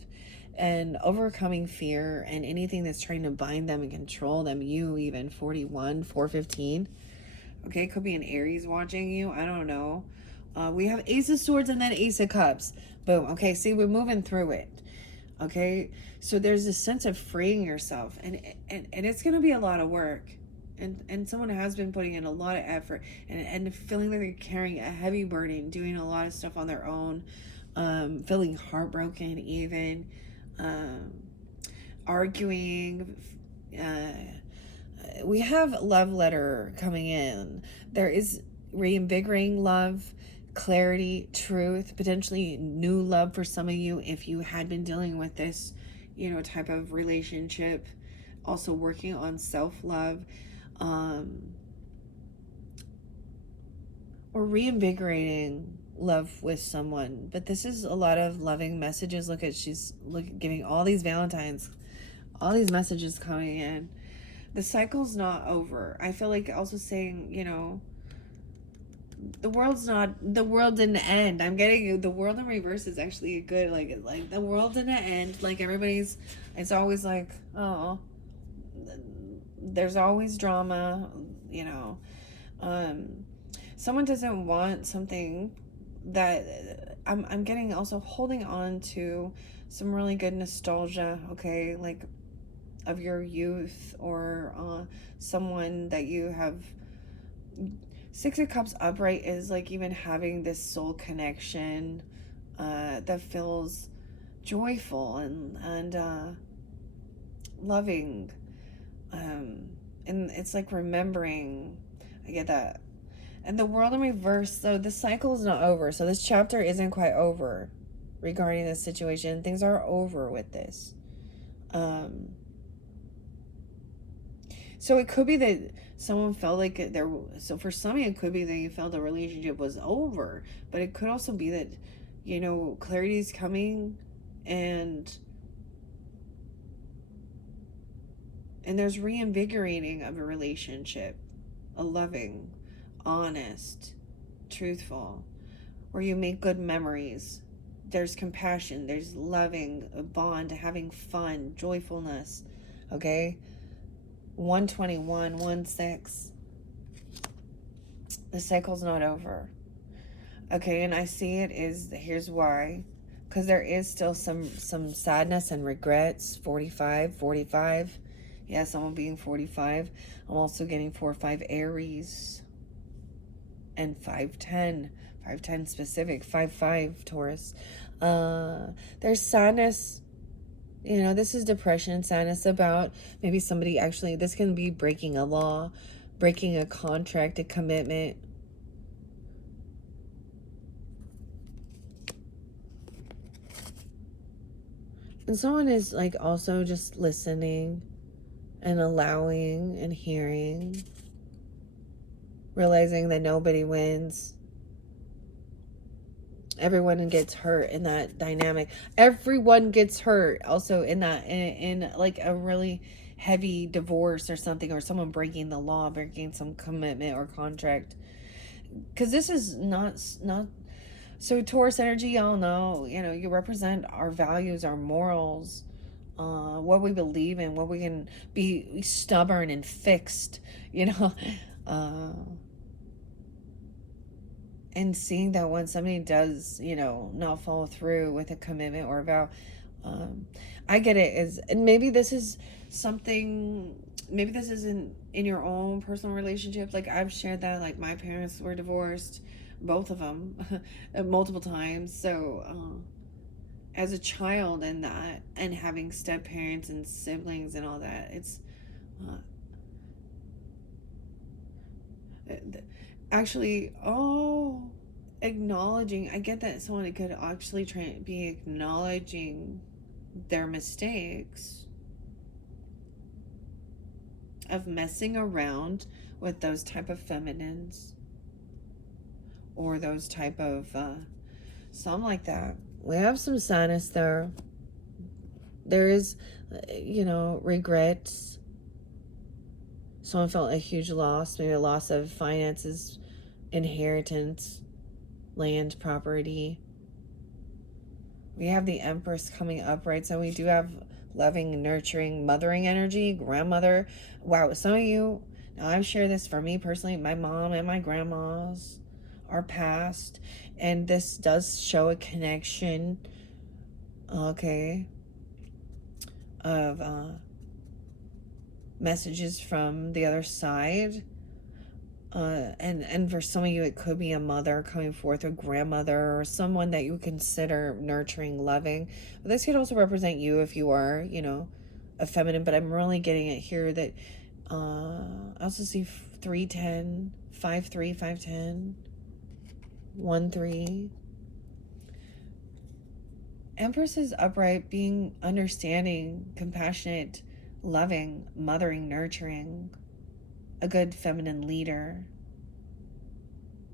and overcoming fear and anything that's trying to bind them and control them. You even 41, 415. Okay, could be an Aries watching you. I don't know. We have Ace of Swords and then Ace of Cups. Boom. Okay, see, we're moving through it. Okay, so there's this sense of freeing yourself, and it's going to be a lot of work. And someone has been putting in a lot of effort and feeling like they're carrying a heavy burden, doing a lot of stuff on their own, feeling heartbroken even, arguing. We have love letter coming in. There is reinvigorating love, clarity, truth, potentially new love for some of you if you had been dealing with this, type of relationship. Also working on self-love, or reinvigorating love with someone. But this is a lot of loving messages. Look, giving all these Valentines, all these messages coming in. The cycle's not over. I feel like also saying, the world didn't end. I'm getting the world in reverse is actually a good, like the world didn't end. Like everybody's, it's always like, oh, there's always drama, you know. Um, someone doesn't want something that I'm getting also holding on to some really good nostalgia, okay, like of your youth or someone that you have. Six of Cups upright is like even having this soul connection that feels joyful and loving. Um, and it's like remembering. I get that. And the world in reverse, so the cycle is not over. So this chapter isn't quite over regarding this situation. Things are over with this. Um, so it could be that someone felt like there. So for some, it could be that you felt the relationship was over, but it could also be that, clarity is coming, and there's reinvigorating of a relationship, a loving, honest, truthful, where you make good memories. There's compassion, there's loving, a bond, having fun, joyfulness. Okay? 121, 16. The cycle's not over. Okay, and I see it is, here's why. Because there is still some sadness and regrets. 45, 45. Yeah, someone being 45. I'm also getting 4-5 Aries and 5-10. 5-10 specific. 5-5 Taurus. There's sadness. This is depression, sadness about maybe somebody actually, this can be breaking a law, breaking a contract, a commitment. And someone is like also just listening and allowing and hearing, realizing that nobody wins. Everyone gets hurt in that dynamic. Everyone gets hurt also in that, in like a really heavy divorce or something, or someone breaking the law, breaking some commitment or contract. Because this is not so Taurus energy, y'all know, you represent our values, our morals, what we believe in, what we can be stubborn and fixed, uh, and seeing that when somebody does, not follow through with a commitment or a vow, um, I get it is, and maybe this is something, maybe this isn't in your own personal relationships. Like I've shared that, like my parents were divorced, both of them, multiple times. So, as a child and that, and having step parents and siblings and all that, it's uh, actually, acknowledging. I get that someone could actually be acknowledging their mistakes of messing around with those type of feminines or those type of some like that. We have some sadness there. There is, regrets. Someone felt a huge loss, maybe a loss of finances, inheritance, land, property. We have the Empress coming up, right? So we do have loving, nurturing, mothering energy, grandmother. Wow, some of you, now I've shared this for me personally, my mom and my grandmas are passed, and this does show a connection, okay, of messages from the other side. And for some of you, it could be a mother coming forth, a grandmother, or someone that you consider nurturing, loving. But this could also represent you if you are, a feminine. But I'm really getting it here that I also see 3-10, 5-3, 5-10, 1-3. Empress is upright, being understanding, compassionate, loving, mothering, nurturing, a good feminine leader,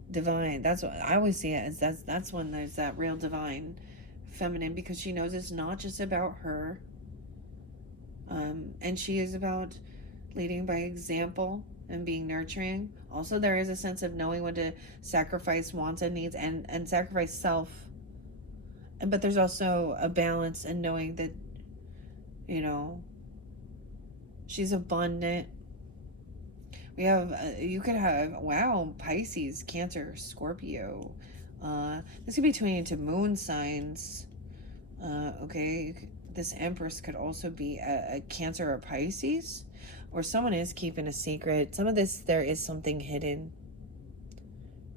divine. That's what I always see it as. That's when there's that real divine feminine, because she knows it's not just about her, and she is about leading by example and being nurturing, Also, there is a sense of knowing when to sacrifice wants and needs, and sacrifice self. But there's also a balance in knowing that, you know, she's abundant. We have, you could have, wow, Pisces, Cancer, Scorpio. This could be tuning into moon signs. Okay, this Empress could also be a Cancer or Pisces, or someone is keeping a secret. Some of this, there is something hidden,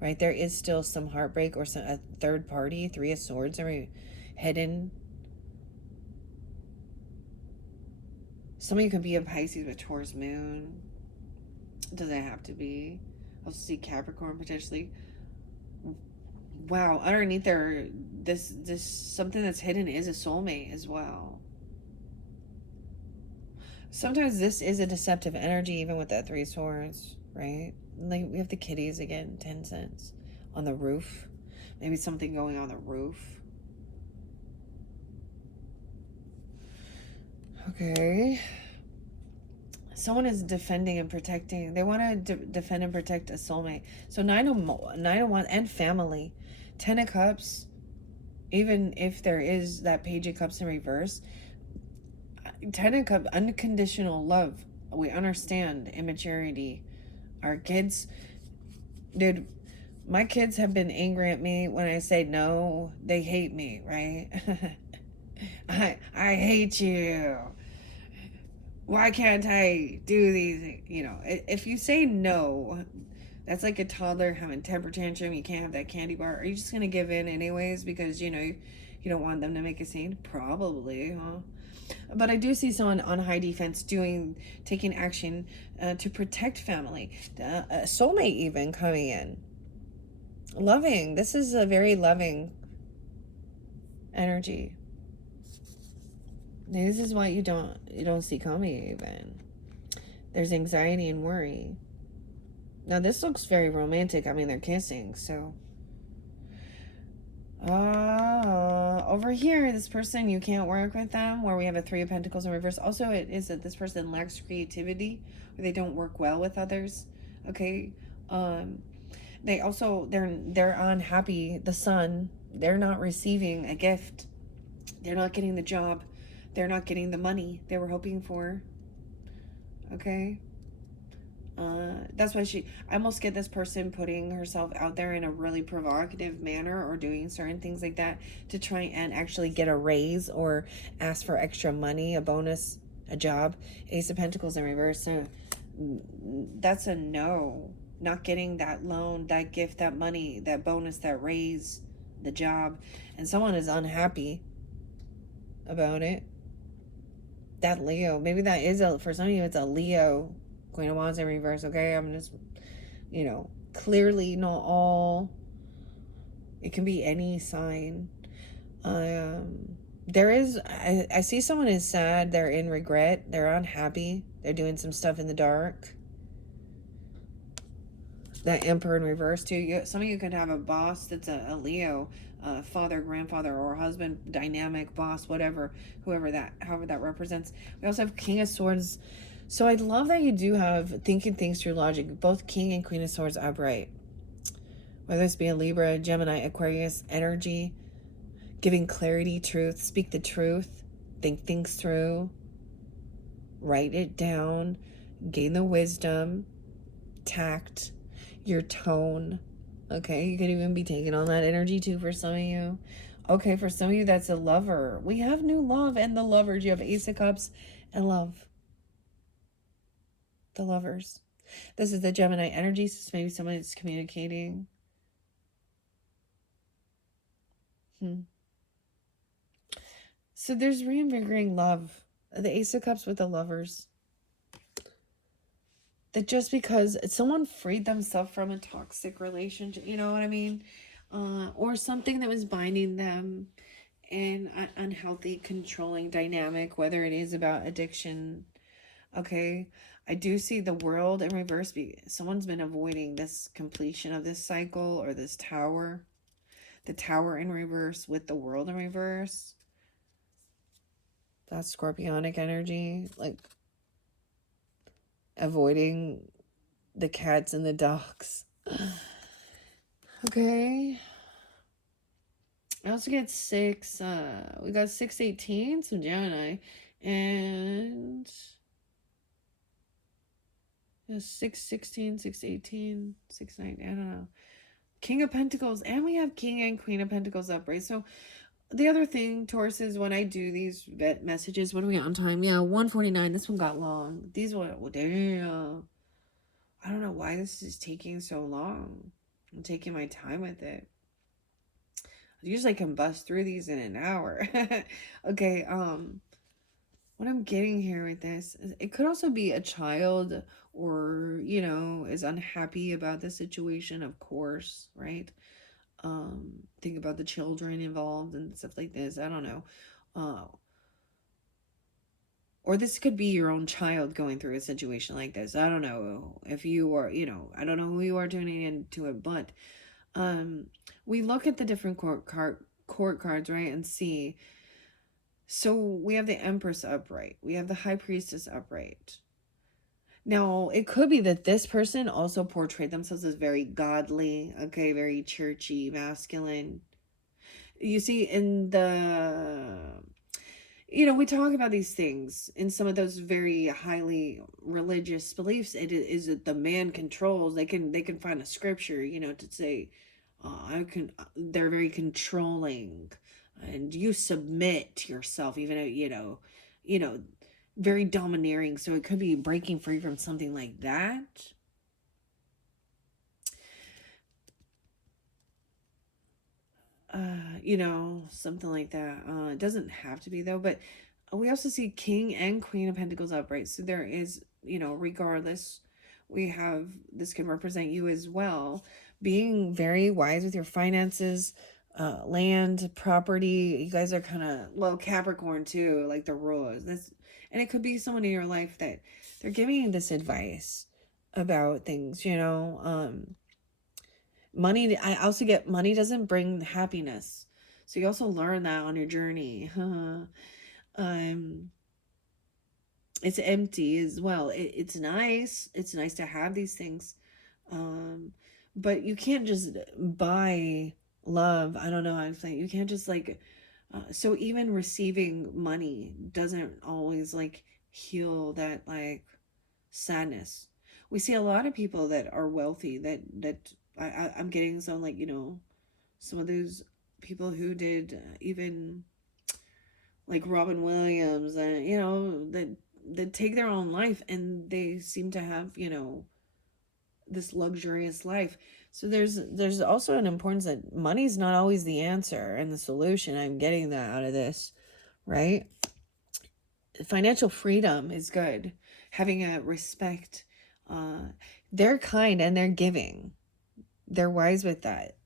right? There is still some heartbreak or a third party. Three of Swords are hidden. Some of you could be a Pisces with Taurus moon. It doesn't have to be. I'll see Capricorn potentially. Wow, underneath there, this something that's hidden is a soulmate as well. Sometimes this is a deceptive energy, even with that Three of Swords, right? Like, we have the kitties again, 10 cents on the roof. Maybe something going on the roof. Okay. Someone is defending and protecting. They want to defend and protect a soulmate. So nine of Wands and family. 10 of Cups, even if there is that Page of Cups in reverse, 10 of Cups, unconditional love. We understand immaturity. Our kids, dude, my kids have been angry at me when I say no. They hate me, right? I hate you. Why can't I do these? You know, if you say no, that's like a toddler having temper tantrum. You can't have that candy bar. Are you just gonna give in anyways because you don't want them to make a scene? Probably, huh? But I do see someone on high defense taking action to protect family. A soulmate even coming in, loving. This is a very loving energy. This is what you don't see coming even. There's anxiety and worry. Now this looks very romantic. I mean, they're kissing, so. Over here, this person, you can't work with them, where we have a Three of Pentacles in reverse. Also, it is that this person lacks creativity, or they don't work well with others. Okay. They also, they're unhappy. The Sun, they're not receiving a gift. They're not getting the job. They're not getting the money they were hoping for. Okay. That's why I almost get this person putting herself out there in a really provocative manner or doing certain things like that to try and actually get a raise or ask for extra money, a bonus, a job. Ace of Pentacles in reverse. So that's a no. Not getting that loan, that gift, that money, that bonus, that raise, the job. And someone is unhappy about it. That Leo, maybe that is for some of you, it's a Leo. Queen of Wands in reverse, okay? I'm just, clearly not all. It can be any sign. There is, I see someone is sad. They're in regret. They're unhappy. They're doing some stuff in the dark. That Emperor in reverse too. Some of you could have a boss that's a Leo, father, grandfather, or husband, dynamic boss, whatever, however that represents. We also have King of Swords. So I love that you do have thinking things through logic. Both King and Queen of Swords upright. Whether this be a Libra, Gemini, Aquarius energy, giving clarity, truth, speak the truth, think things through, write it down, gain the wisdom, tact, your tone. Okay, you could even be taking on that energy too for some of you. Okay, for some of you, that's a lover. We have new love and the lovers. You have Ace of Cups and love. The lovers. This is the Gemini energy, so maybe someone is communicating. So there's reinvigorating love. The Ace of Cups with the lovers. That just because someone freed themselves from a toxic relationship, you know what I mean? Or something that was binding them in an unhealthy, controlling dynamic, whether it is about addiction. Okay, I do see the World in reverse. Someone's been avoiding this completion of this cycle or this tower. The Tower in reverse with the World in reverse. That's Scorpionic energy. Like, avoiding the cats and the dogs. Okay. I also get 6, we got 618, some Gemini, and 616, 618, 690, I don't know. King of Pentacles, and we have King and Queen of Pentacles upright. So the other thing, Taurus, is when I do these messages, what are we on time? Yeah, 149. This one got long. These one, well, damn. I don't know why this is taking so long. I'm taking my time with it. Usually I can bust through these in an hour. Okay, what I'm getting here with this is it could also be a child, or, is unhappy about the situation, of course, right? Think about the children involved and stuff like this. I don't know. Or this could be your own child going through a situation like this. I don't know if you are, I don't know who you are tuning into it, but we look at the different court cards, right, and see. So we have the Empress upright. We have the High Priestess upright. Now, it could be that this person also portrayed themselves as very godly, okay, very churchy, masculine. You see, in the, we talk about these things in some of those very highly religious beliefs. It is that the man controls. They can find a scripture, to say, they're very controlling, and you submit to yourself, even though, very domineering. So it could be breaking free from something like that. Something like that. It doesn't have to be, though, but we also see King and Queen of Pentacles upright. So there is, regardless, we have, this can represent you as well, being very wise with your finances, land, property. You guys are kind of, well, Capricorn too, like the rulers. And it could be someone in your life that they're giving you this advice about things, money. I also get money doesn't bring happiness. So you also learn that on your journey. It's empty as well. It's nice. It's nice to have these things. But you can't just buy love. I don't know how to say it. You can't just so even receiving money doesn't always heal that sadness. We see a lot of people that are wealthy that I'm getting some some of those people who did even Robin Williams, and that take their own life, and they seem to have this luxurious life. So there's also an importance that money's not always the answer and the solution. I'm getting that out of this, right? Financial freedom is good. Having a respect, they're kind and they're giving. They're wise with that.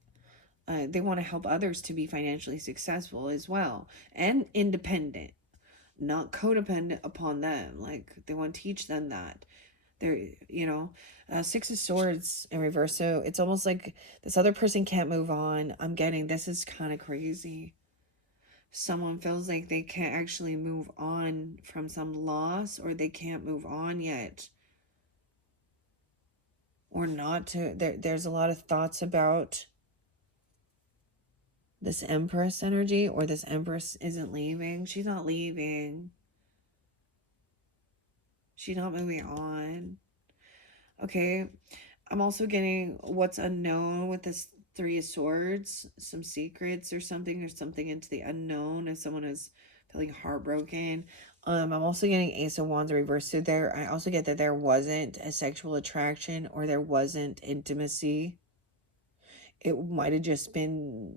They want to help others to be financially successful as well, and independent, not codependent upon them. They want to teach them that. They're, Six of Swords in reverse. So it's almost like this other person can't move on. I'm getting, this is kind of crazy. Someone feels like they can't actually move on from some loss, or they can't move on yet, or not to. There's a lot of thoughts about this Empress energy, or this Empress isn't leaving. She's not leaving. She's not moving on. Okay. I'm also getting what's unknown with this Three of Swords. Some secrets or something into the unknown if someone is feeling heartbroken. I'm also getting Ace of Wands reversed. So I also get that there wasn't a sexual attraction, or there wasn't intimacy. It might have just been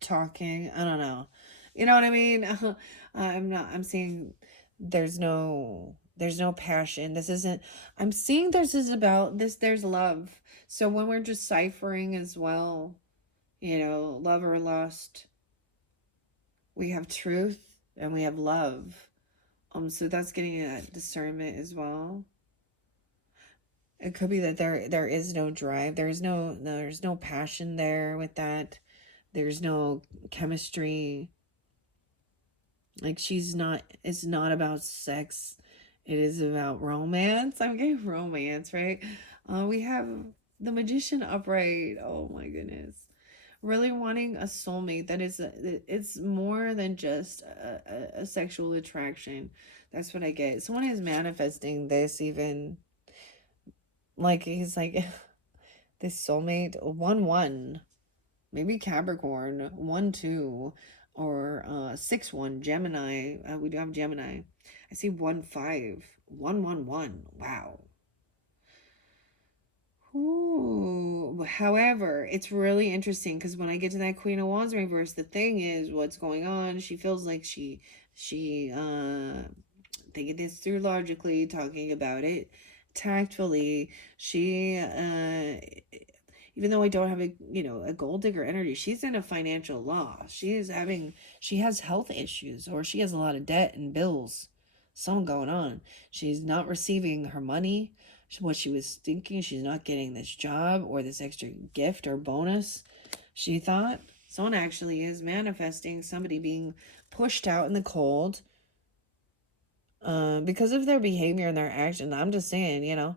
talking. I don't know. You know what I mean? I'm seeing there's no passion. I'm seeing this is about this. There's love. So when we're deciphering as well, love or lust, we have truth and we have love. So that's getting that discernment as well. It could be that there is no drive. There's no passion there with that. There's no chemistry. It's not about sex. It is about romance. I'm getting romance, right? We have the Magician upright. Oh my goodness. Really wanting a soulmate that is, it's more than just a sexual attraction. That's what I get. Someone is manifesting this, even like he's like this soulmate 1-1, maybe Capricorn 1-2, or 6-1 Gemini. We do have Gemini. I see 1-5, 1-1-1. Wow. Ooh. However, it's really interesting because when I get to that Queen of Wands reverse, the thing is, what's going on? She feels like she thinking this through logically, talking about it tactfully. She even though I don't have a gold digger energy, she's in a financial loss. She has health issues, or she has a lot of debt and bills. Something going on. She's not receiving her money, what she was thinking. She's not getting this job or this extra gift or bonus she thought. Someone actually is manifesting somebody being pushed out in the cold because of their behavior and their action. I'm just saying,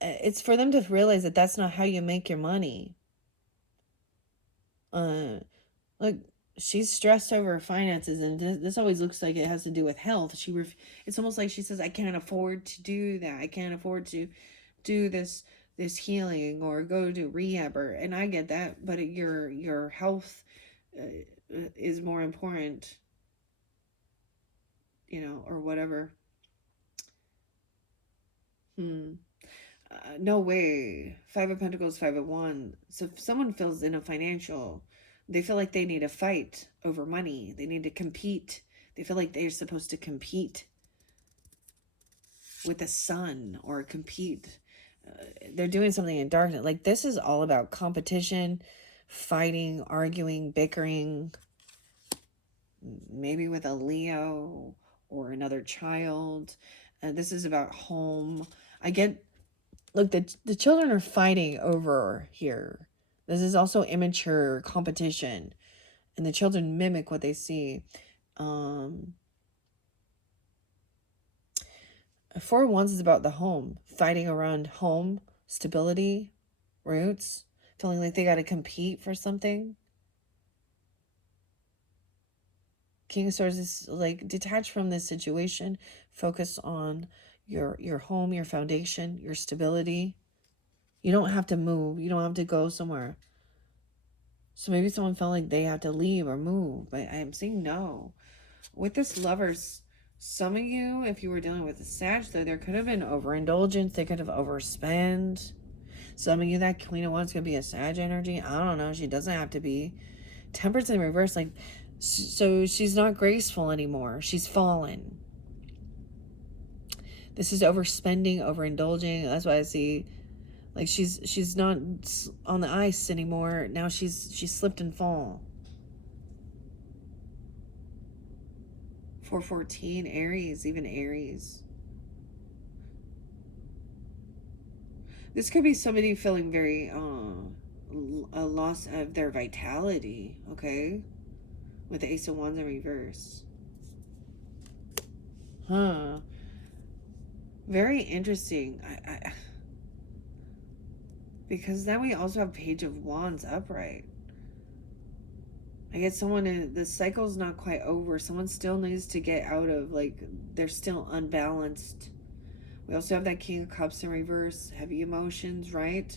it's for them to realize that that's not how you make your money. Like, she's stressed over her finances, and this always looks like it has to do with health. It's almost like she says, I can't afford to do that. I can't afford to do this healing or go to rehab, and I get that, but your health is more important, or whatever. No way. 5 of Pentacles, 5 of Wands. So if someone feels in a financial, they feel like they need to fight over money. They need to compete. They feel like they're supposed to compete with the sun, or compete. They're doing something in darkness. Like, this is all about competition, fighting, arguing, bickering, maybe with a Leo or another child. This is about home. Look, the children are fighting over here. This is also immature competition, and the children mimic what they see. 4 of Wands is about the home, fighting around home, stability, roots, feeling like they got to compete for something. King of Swords is like, detach from this situation, focus on your home, your foundation, your stability. You don't have to move. You don't have to go somewhere. So maybe someone felt like they have to leave or move, but I am saying no. With this Lovers, some of you, if you were dealing with a Sag, though, there could have been overindulgence. They could have overspent. Some of you, that Queen of Wands could be a Sag energy. I don't know. She doesn't have to be. Temperance in reverse, like, so she's not graceful anymore. She's fallen. This is overspending, overindulging. That's why I see, like, she's not on the ice anymore. Now she's slipped and fall. 414, Aries, even Aries. This could be somebody feeling very a loss of their vitality, okay? With the Ace of Wands in reverse. Very interesting. Because then we also have Page of Wands upright. I guess the cycle's not quite over. Someone still needs to get out of, like, they're still unbalanced. We also have that King of Cups in reverse. Heavy emotions, right?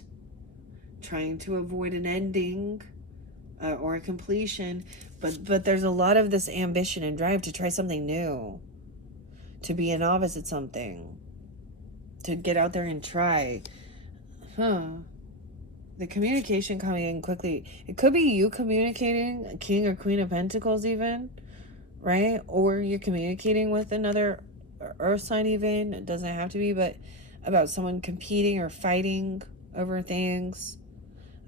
Trying to avoid an ending or a completion. But there's a lot of this ambition and drive to try something new. To be a novice at something. To get out there and try. The communication coming in quickly. It could be you communicating, a King or Queen of Pentacles even, right? Or you're communicating with another earth sign even. It doesn't have to be, but about someone competing or fighting over things,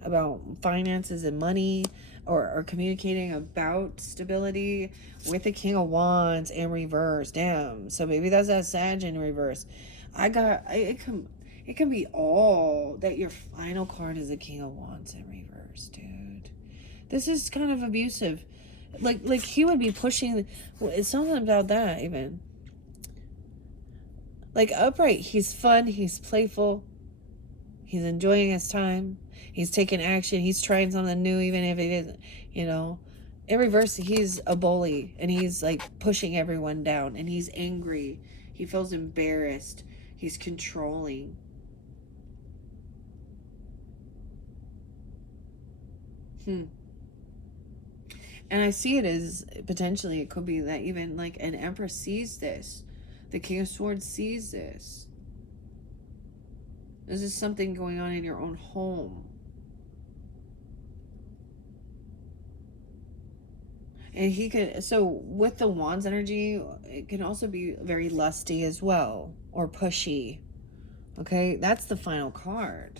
about finances and money, or communicating about stability with the King of Wands in reverse. Damn. So maybe that's that Sag in reverse. It can be all that. Your final card is a King of Wands in reverse, dude. This is kind of abusive. Like he would be pushing. It's not about that even. Like upright, he's fun, he's playful, he's enjoying his time, he's taking action, he's trying something new, even if it isn't, you know. In reverse, he's a bully and he's like pushing everyone down and he's angry. He feels embarrassed. He's controlling. Hmm. And I see it as potentially it could be that even like an empress sees this. The King of Swords sees this. This is something going on in your own home. And he could, so with the Wands energy, it can also be very lusty as well, or pushy. Okay, that's the final card.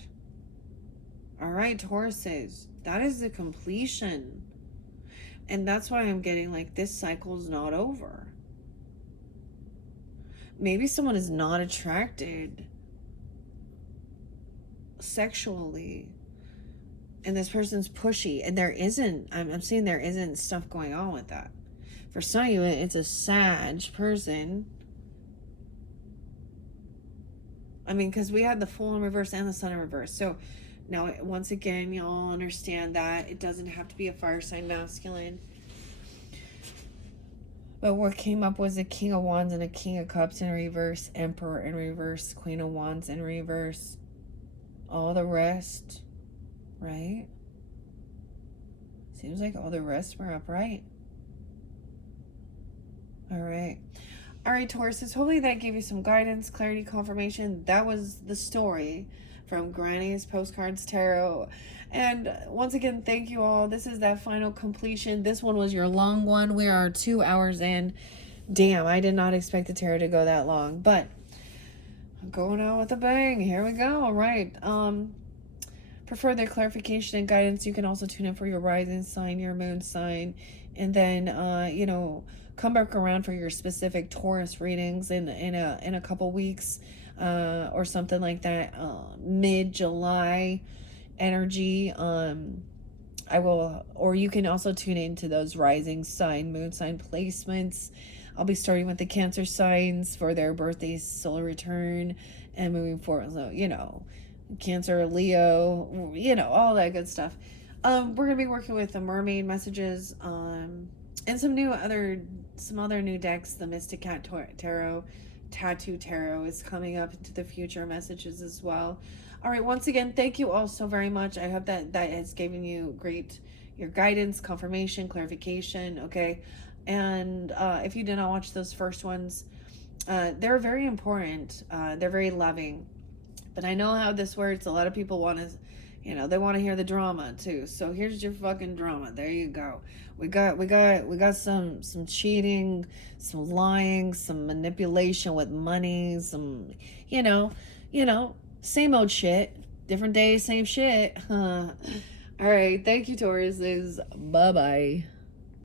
All right, Tauruses, that is the completion. And that's why I'm getting like this cycle's not over. Maybe someone is not attracted sexually and this person's pushy and there isn't, I'm seeing there isn't stuff going on with that. For some of you, it's a Sag person. I mean, because we had the Fool in reverse and the Sun in reverse. So now, once again, y'all understand that it doesn't have to be a fire sign masculine. But what came up was a King of Wands and a King of Cups in reverse, Emperor in reverse, Queen of Wands in reverse. All the rest, right? Seems like all the rest were upright. All right. All right, Tauruses. Hopefully that gave you some guidance, clarity, confirmation. That was the story from Granny's Postcards Tarot. And once again, thank you all. This is that final completion. This one was your long one. We are 2 hours in. Damn, I did not expect the tarot to go that long. But I'm going out with a bang. Here we go. All right. For further clarification and guidance, you can also tune in for your rising sign, your moon sign, and then come back around for your specific Taurus readings in a couple weeks or something like that. Mid-July energy. I will, or you can also tune into those rising sign, moon sign placements. I'll be starting with the Cancer signs for their birthdays, solar return, and moving forward. So, Cancer, Leo, all that good stuff. We're gonna be working with the mermaid messages, and some other new decks. The Mystic Cat Tarot, Tattoo Tarot is coming up into the future messages as well. All right, once again, thank you all so very much. I hope that has given you your guidance, confirmation, clarification. Okay, and if you did not watch those first ones, they're very important. They're very loving. But I know how this works. A lot of people want to, they want to hear the drama too. So here's your fucking drama. There you go. We got some cheating, some lying, some manipulation with money, some, same old shit. Different day, same shit. All right. Thank you, Taurus. Bye bye.